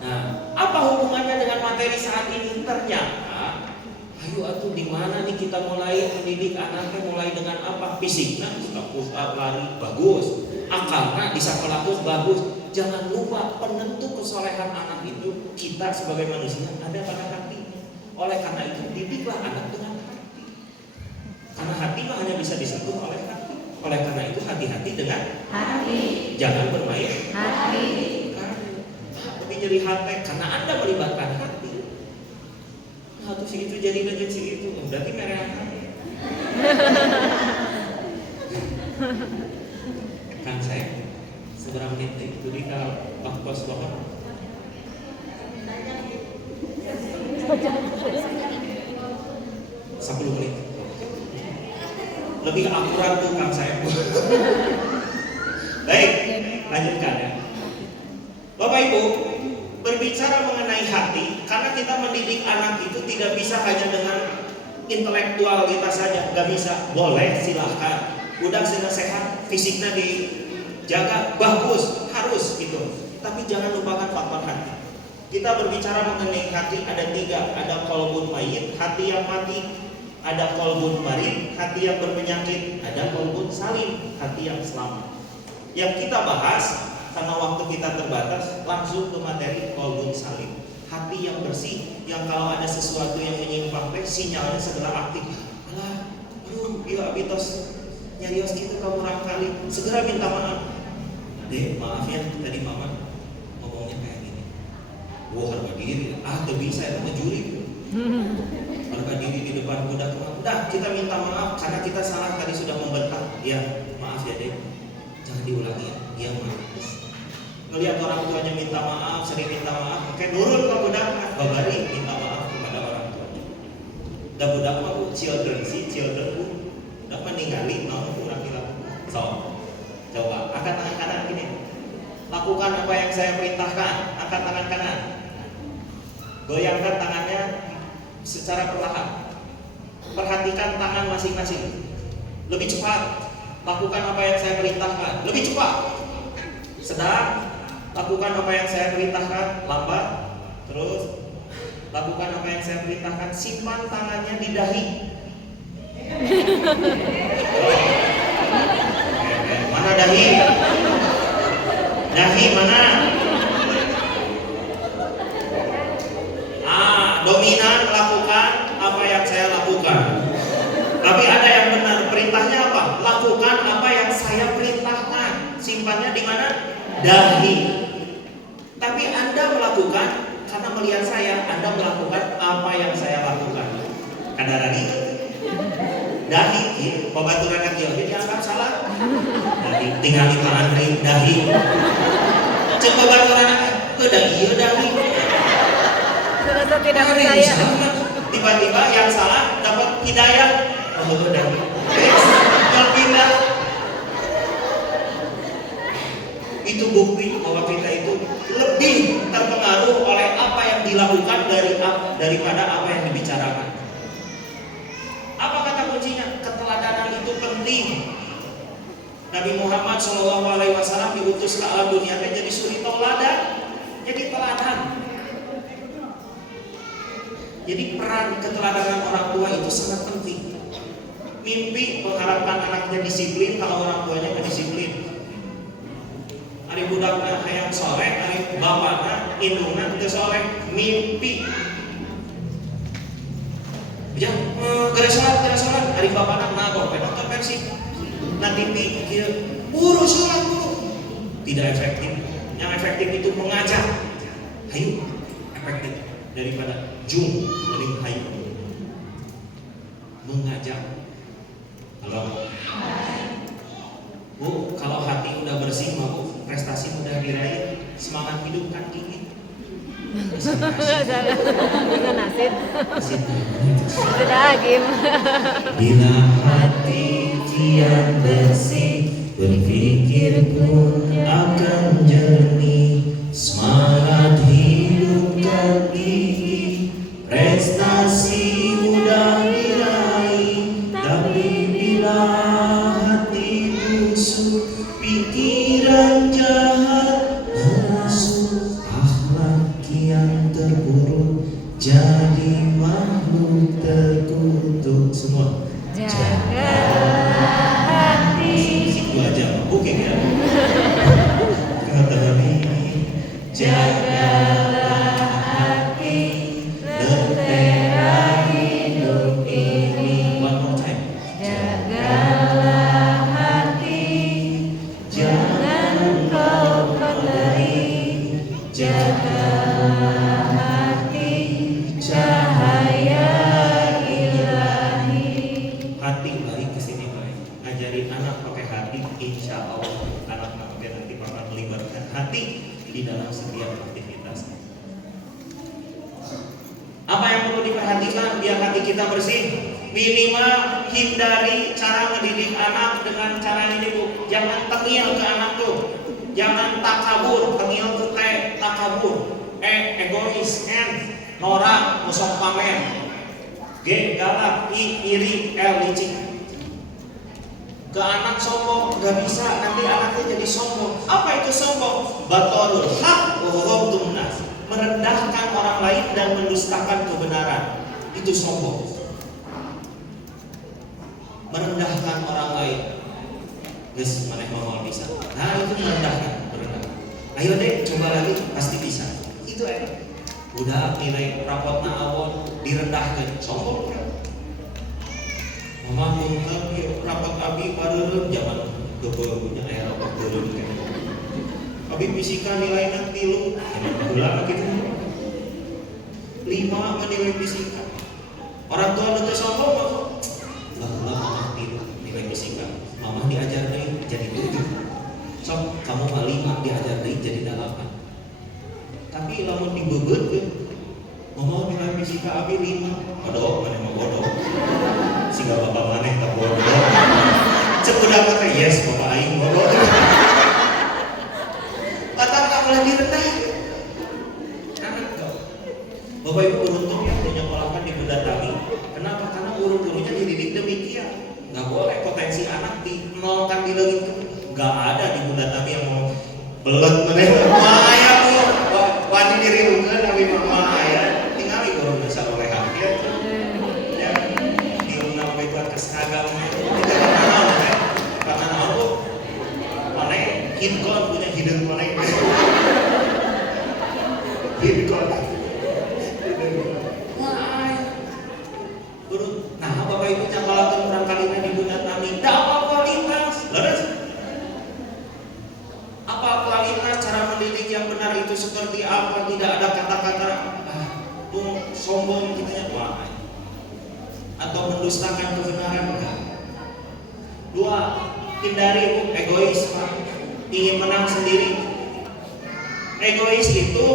Nah, apa hubungannya dengan materi saat ini? Ternyata, ayo atuh di mana nih kita mulai mendidik anaknya, mulai dengan apa? Fisiknya, push up, lari, bagus. Akalnya di sekolah bagus. Jangan lupa penentu kesolehan anak itu kita sebagai manusia ada pada hati. Oleh karena itu didiklah anak dengan hati. Karena hati mah hanya bisa disentuh oleh hati. Oleh karena itu hati-hati dengan hati. Jangan bermain hati. Tapi jadi hati karena Anda melibatkan hati. Nah tuh segitu jadi legend segitu. Berarti merah hati. Kan saya seberapa menit itu di kalau kos banget. 10 menit. Lebih akurat tuh Kang saya. Baik, lanjutkan ya. Bapak Ibu, berbicara mengenai hati, karena kita mendidik anak itu tidak bisa hanya dengan intelektual kita saja, nggak bisa. Boleh, silahkan. Udah sehat, fisiknya dijaga, bagus, harus gitu. Tapi jangan lupakan faktor hati. Kita berbicara mengenai hati ada 3, ada qalbun mayyit, hati yang mati, ada qalbun marid, hati yang berpenyakit, ada qalbun salim, hati yang selamat. Yang kita bahas karena waktu kita terbatas, langsung ke materi qalbun salim, hati yang bersih, yang kalau ada sesuatu yang menyimpang, sinyalnya segera aktif. Alah, aduh, iya abitos nyarios gitu kamu kali, segera minta maaf. Dek, maaf ya, tadi mama ngomongnya kayak gini. Wah, harga diri, tuh bisa itu ngejuri. Harga diri di depan budak, udah kita minta maaf karena kita salah tadi sudah membentak. Ya, maaf ya dek, jangan diulangi ya. Iya maaf. Ngelihat orang tuanya minta maaf, sering minta maaf, kayak nurut ke budak, babari minta maaf kepada orang tuanya. Dan budak mah children dapat ninggalin mau kurang dilakukan. So, coba angkat tangan kanan gini. Lakukan apa yang saya perintahkan. Angkat tangan kanan. Goyangkan tangannya secara perlahan. Perhatikan tangan masing-masing. Lebih cepat. Lakukan apa yang saya perintahkan. Lebih cepat. Sedang. Lakukan apa yang saya perintahkan. Lambat. Terus lakukan apa yang saya perintahkan. Simpan tangannya di dahi. Mana dahi? Dahi mana? Dominan melakukan apa yang saya lakukan. Tapi ada yang benar, perintahnya apa? Lakukan apa yang saya perintahkan. Simpannya di mana? Dahi. Tapi Anda melakukan karena melihat saya, Anda melakukan apa yang saya lakukan. Kadarani dahi, pembaturan yang dia dianggap salah. Dahi, tinggal di tangan dahi. Cek pembaturan ke dahi, dahi. Terasa tidak percaya. Tiba-tiba yang salah dapat hidayah. Oh, dahi. Terpindah. Itu bukti bahwa kita itu lebih terpengaruh oleh apa yang dilakukan daripada apa yang dibicarakan. Apa kata kuncinya? Keteladanan itu penting. Nabi Muhammad SAW diutus ke alam dunia jadi suri tauladan, jadi teladan. Jadi peran keteladanan orang tua itu sangat penting. Mimpi mengharapkan anaknya disiplin kalau orang tuanya nggak disiplin. Ari budakna hayang soleh, ari bapakna indungna teu soleh, mimpi. Ya, geus salat, ari bapakna nagok nonton Persib. Nanti pikir, buru sholat buru. Tidak efektif. Yang efektif itu mengajak. Hayu, efektif daripada jum mending hayu. Mengajak. Halo. Bu, kalau hati udah bersih, Bu, prestasi udah diraih, semangat hidup kan tinggi. Bukan asin. Asin. Itu daging. Bila hati kian bersih, berpikir pun akan jernih, semangat hidup tergigih, prestasi mudah diraih. Tapi bila hati busuk, pikiran jahat merasuk, akhlak kian terpuruk, jadi makhluk terkutuk. Semua Jaga hati. itu aja oke ya. Kata Nabi, jagalah hati, lentera hidup ini. One more time. Jagalah hati, jangan kau kotori. Jagalah hati, cahaya ilahi. Hati baik kesini baik. Ajarin anak pakai hati, insya Allah anak nanti bakal melibatkan hati di dalam setiap aktivitas. Apa yang perlu diperhatikan biar hati kita bersih? Minimal hindari cara mendidik anak dengan cara ini Bu. Jangan tengil ke anak tuh. Jangan takabur, tengil tuh takabur. Egois, norak, musuh pamer. G, galak, I, iri, L, licik. Ke anak sombong nggak bisa, nanti anaknya jadi sombong. Apa itu sombong? Batorul haq wa ghamdun nas, merendahkan orang lain dan mendustakan kebenaran. Itu sombong. Merendahkan orang lain. Guys, mana yang mau bisa? Nah itu merendahkan. Ayo deh, coba lagi, pasti bisa. Itu enak. Udah nilai rapotna awon direndahkan, sombong kan? Mama mungkin rapat abi baru zaman punya air rapat turun kan? Abi fisika nilai nanti lu, gula gitu. 5 menilai fisika. Orang tua nanti sombong mah, lah mama nilai fisika, mama diajar nih jadi 7. So kamu mah 5 diajar nih jadi 8. Tapi lamun dibebet kan, mama nilai fisika abi 5. Bodoh, mana mau bodoh? Sehingga bapak maneh tak bodoh. Cepudak kata yes, bapak aing bodoh. Latar tak boleh direndahin. Anak kau. Bapak ibu beruntung yang punya nyekolahkan di Bunda Tami. Kenapa? Karena guru-gurunya dididik demikian. Gak boleh potensi anak dinolkan di lagi. Gak ada di Bunda Tami yang mau belet meneh. Maya bu, wani diri bukan nabi mama ayah. Tinggal guru nasa oleh hati. Karena aku mana hinkon punya hidung mana hinkon nah bapak ibu nyangkalakan kurang kalinya di Bunda Tami apa kualitas leres apa kualitas cara mendidik yang benar itu seperti apa, tidak ada kata-kata sombong gitu ya atau mendustakan kebenaran enggak. 2, hindari egois, ingin menang sendiri. Egois itu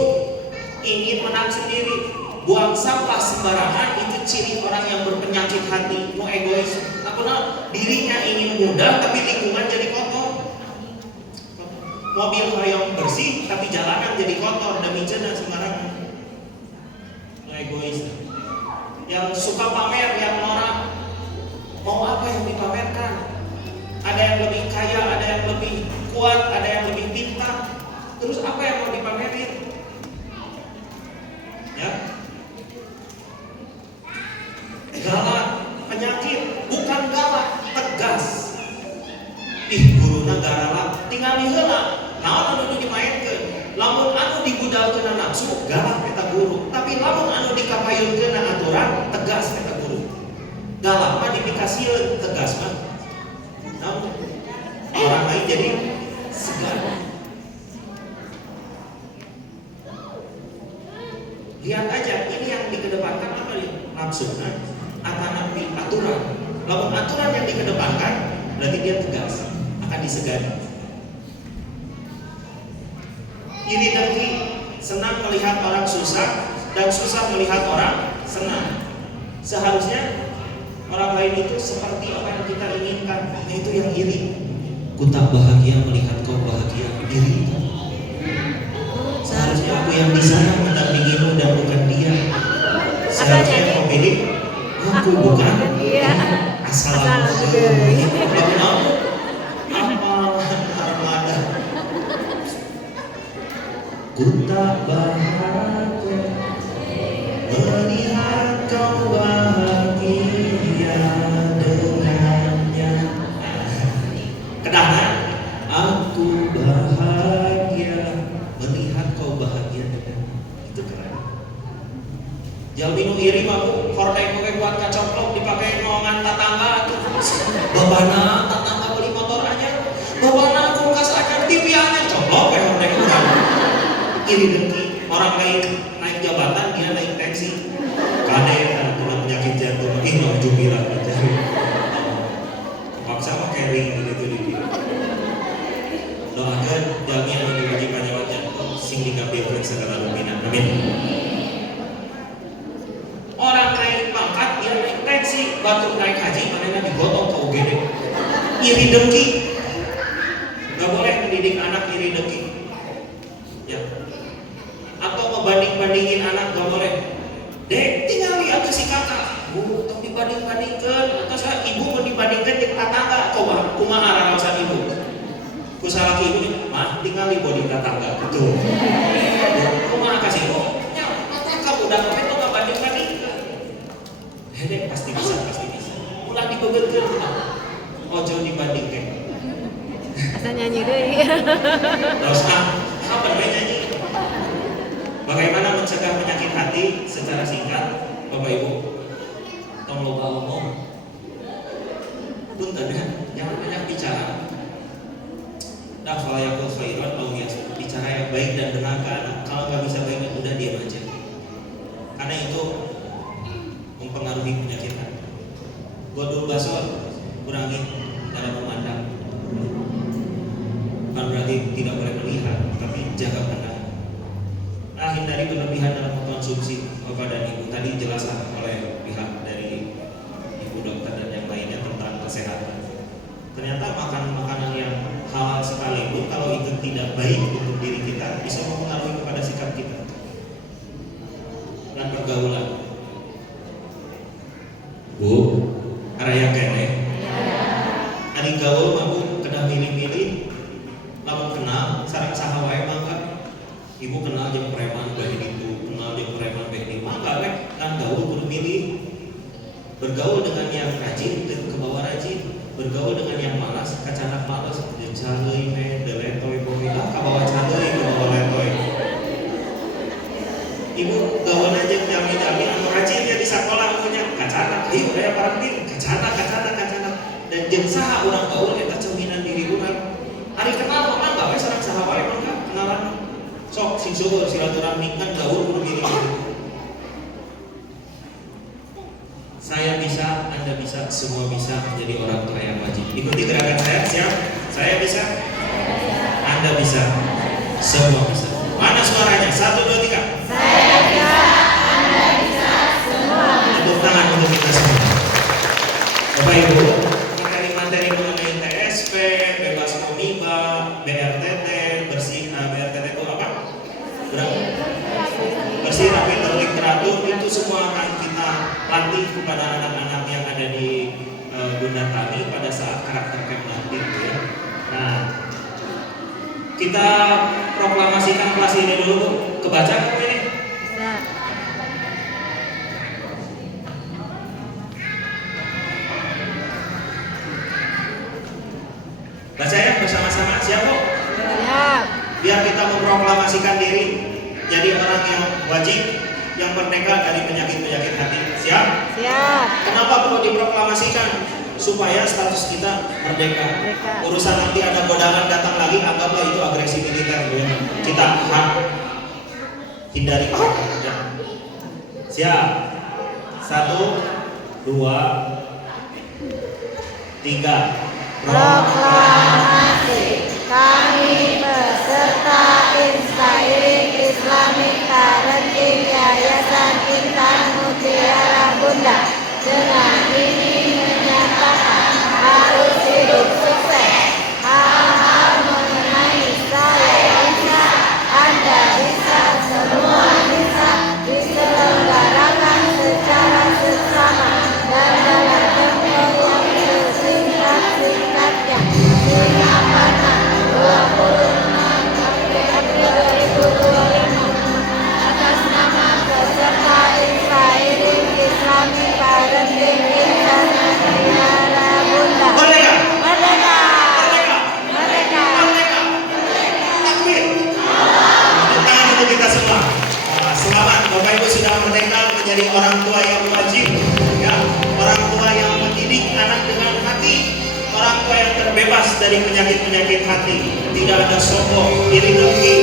ingin menang sendiri, buang sampah sembarangan, itu ciri orang yang berpenyakit hati. Mau egois, karena dirinya ingin mudah tapi lingkungan jadi kotor. Mobil hoyong bersih tapi jalanan jadi kotor demi cina sembarangan. Egois. Yang suka pamer, yang norak, mau apa yang dipamerkan? Ada yang lebih kaya, ada yang lebih kuat, ada yang lebih pintar. Terus apa yang mau dipamerin? Ya, galak, penyakit, bukan galak, tegas. Ih, guruna galak, tinggal diheula. Naon anu dimainkeun? Lamun anu digudalkeun nafsu, galak eta guru. Tapi lamun anu dikapayunkeun aturan, tegas eta guru. Galak mah dipikasieun, tegas mah. Namun orang lain jadi segan. Lihat aja, ini yang dikedepankan apa nih? Nafsu, atau nabi aturan. Lamun aturan yang dikedepankan, berarti dia tegas, akan disegani. Iri dengki, senang melihat orang susah dan susah melihat orang senang. Seharusnya orang lain itu seperti apa yang kita inginkan, itu yang iri. Ku tak bahagia melihat kau bahagia, iri. Seharusnya aku yang di sana mendampingimu dan bukan dia. Seharusnya kau pilih aku bukan dia. asal Asal aku. Apa armada? Ku tak bahagia melihat kau bahagia dengannya. Kedahan, aku bahagia melihat kau bahagia dengannya. Itu keren. Jalminu iri mabuk, hordeng pakai buat kacoklok dipakai ngomongan tatangga tuh. Babana tatangga beli motor aja, babana kulkas aja, TV aja, coklok kayak hordeng kurang. Iri dengki, orang lain naik jabatan, dia naik taksi. Kade kena penyakit jantung, ini mau jubilah aja. Paksa pakai ring gitu di dia. Doakan jalmi anu diwajib panjawab jantung, sing dikabirkeun segala rupinan. Amin. Orang naik pangkat, dia naik taksi, batuk naik haji, manehna digotong ke UGD. Iri dengki. Gak boleh mendidik anak iri dengki. Ya. Atau membanding-bandingin anak gak boleh. Dek, tinggali aku si kakak. Tong dibanding-bandingkan. Atau saya ibu mau dibandingkan dengan tetangga. Coba, kumaha raraosan ibu. Ku salah ibu nih, mah tinggali bodi tetangga. Betul. Kumaha kasih ibu. Ya, tetangga udah ngapain tuh gak banding-bandingkan. Dek, pasti bisa. Ulah dibeberkan. Ojo dibandingkan. Asa nyanyi deui. Terus apa nyanyi? Bagaimana mencegah penyakit hati secara singkat, Bapak Ibu? Tong loba ngomong. Punten ya, jangan banyak bicara. Nah, falayakul khairan au yasmut. Bicara yang baik dan benar ke anak. Kalau nggak bisa baik, udah diam aja. Karena itu mempengaruhi penyakit hati. Godul basor, kurangi dalam memandang. Bukan berarti tidak boleh melihat, tapi jaga pandang. Nah, hindari berlebihan dalam mengkonsumsi. Bapak dan Ibu tadi jelaskan oleh pihak dari Ibu dokter dan yang lainnya tentang kesehatan. Ternyata makan makanan yang halal sekalipun kalau itu tidak baik untuk diri kita bisa mempengaruhi kepada sikap kita dan pergaulan. Bu, araya kene. Ari gaul mabuk kena milih-milih, lamun kenal sareng saha wae mangga. Ibu kenal jeung preman bae ditu, kenal jeung preman bae di mangga we kan gaul kudu milih. Bergaul dengan yang rajin ke bawah rajin, bergaul dengan yang malas kacanak malas, jeung caleuy we deletoy boy lah ka bawah caleuy ke bawah letoy. Ibu gaulna jeung jami-jami anu rajin dia di sakola punya kacanak, ayo aya parenting kacanak. Dan jeung saha urang gaul eta cerminan diri urang. Ari kenal mangga we sareng saha wae mangga kenalan. Sok sing syukur silaturahmi kan gaul kudu gini. Saya bisa, Anda bisa, semua bisa menjadi orang tua yang wajib. Ikuti gerakan saya, siap? Saya bisa, Anda bisa, semua bisa. Mana suaranya? 1, 2, 3. Saya bisa, Anda bisa, semua bisa. Tepuk tangan untuk kita semua. Bapak Ibu, materi-materi mengenai TSP, bebas komiba, BRTT, BRTT itu apa? Bersih, rapi, tertib, teratur, itu semua akan kita latih kepada anak-anak yang ada di Bunda Tani pada saat karakter camp nanti, ya. Nah, kita proklamasikan kelas ini dulu, Bu. Kebaca nggak ini? Bisa. Baca ya bersama-sama, siap Bu? Siap. Biar kita memproklamasikan diri jadi orang yang wajib, yang merdeka dari penyakit-penyakit hati. Siap? Siap. Kenapa perlu diproklamasikan? Supaya status kita merdeka. Merdeka. Urusan nanti ada godangan datang lagi, anggaplah itu agresi militer, ya. Kita hindari. Ya. Siap? 1, 2, 3. Proklamasi. Kami peserta Inspiring Islamic penyakit-penyakit hati, tidak ada sombong, iri dengki,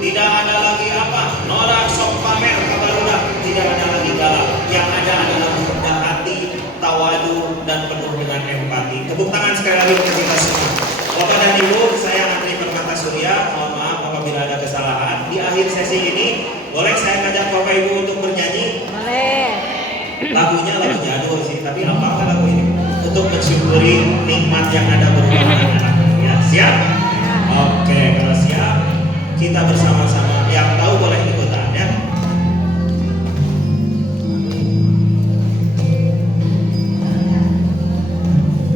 tidak ada lagi apa, norak, sok pamer, kabarudak, tidak ada lagi galak. Yang ada adalah rendah hati, tawadu, dan penuh dengan empati. Tepuk tangan sekali lagi untuk kita semua. Bapak dan Ibu, saya Andri Permata Surya, mohon maaf apabila ada kesalahan. Di akhir sesi ini, boleh saya ngajak Bapak Ibu untuk bernyanyi? Boleh. Lagunya lagu jadul sih, tapi apakah lagu ini? Untuk mensyukuri nikmat yang ada berupa anak-anak. Ya, siap? Oke, kalau siap, kita bersama.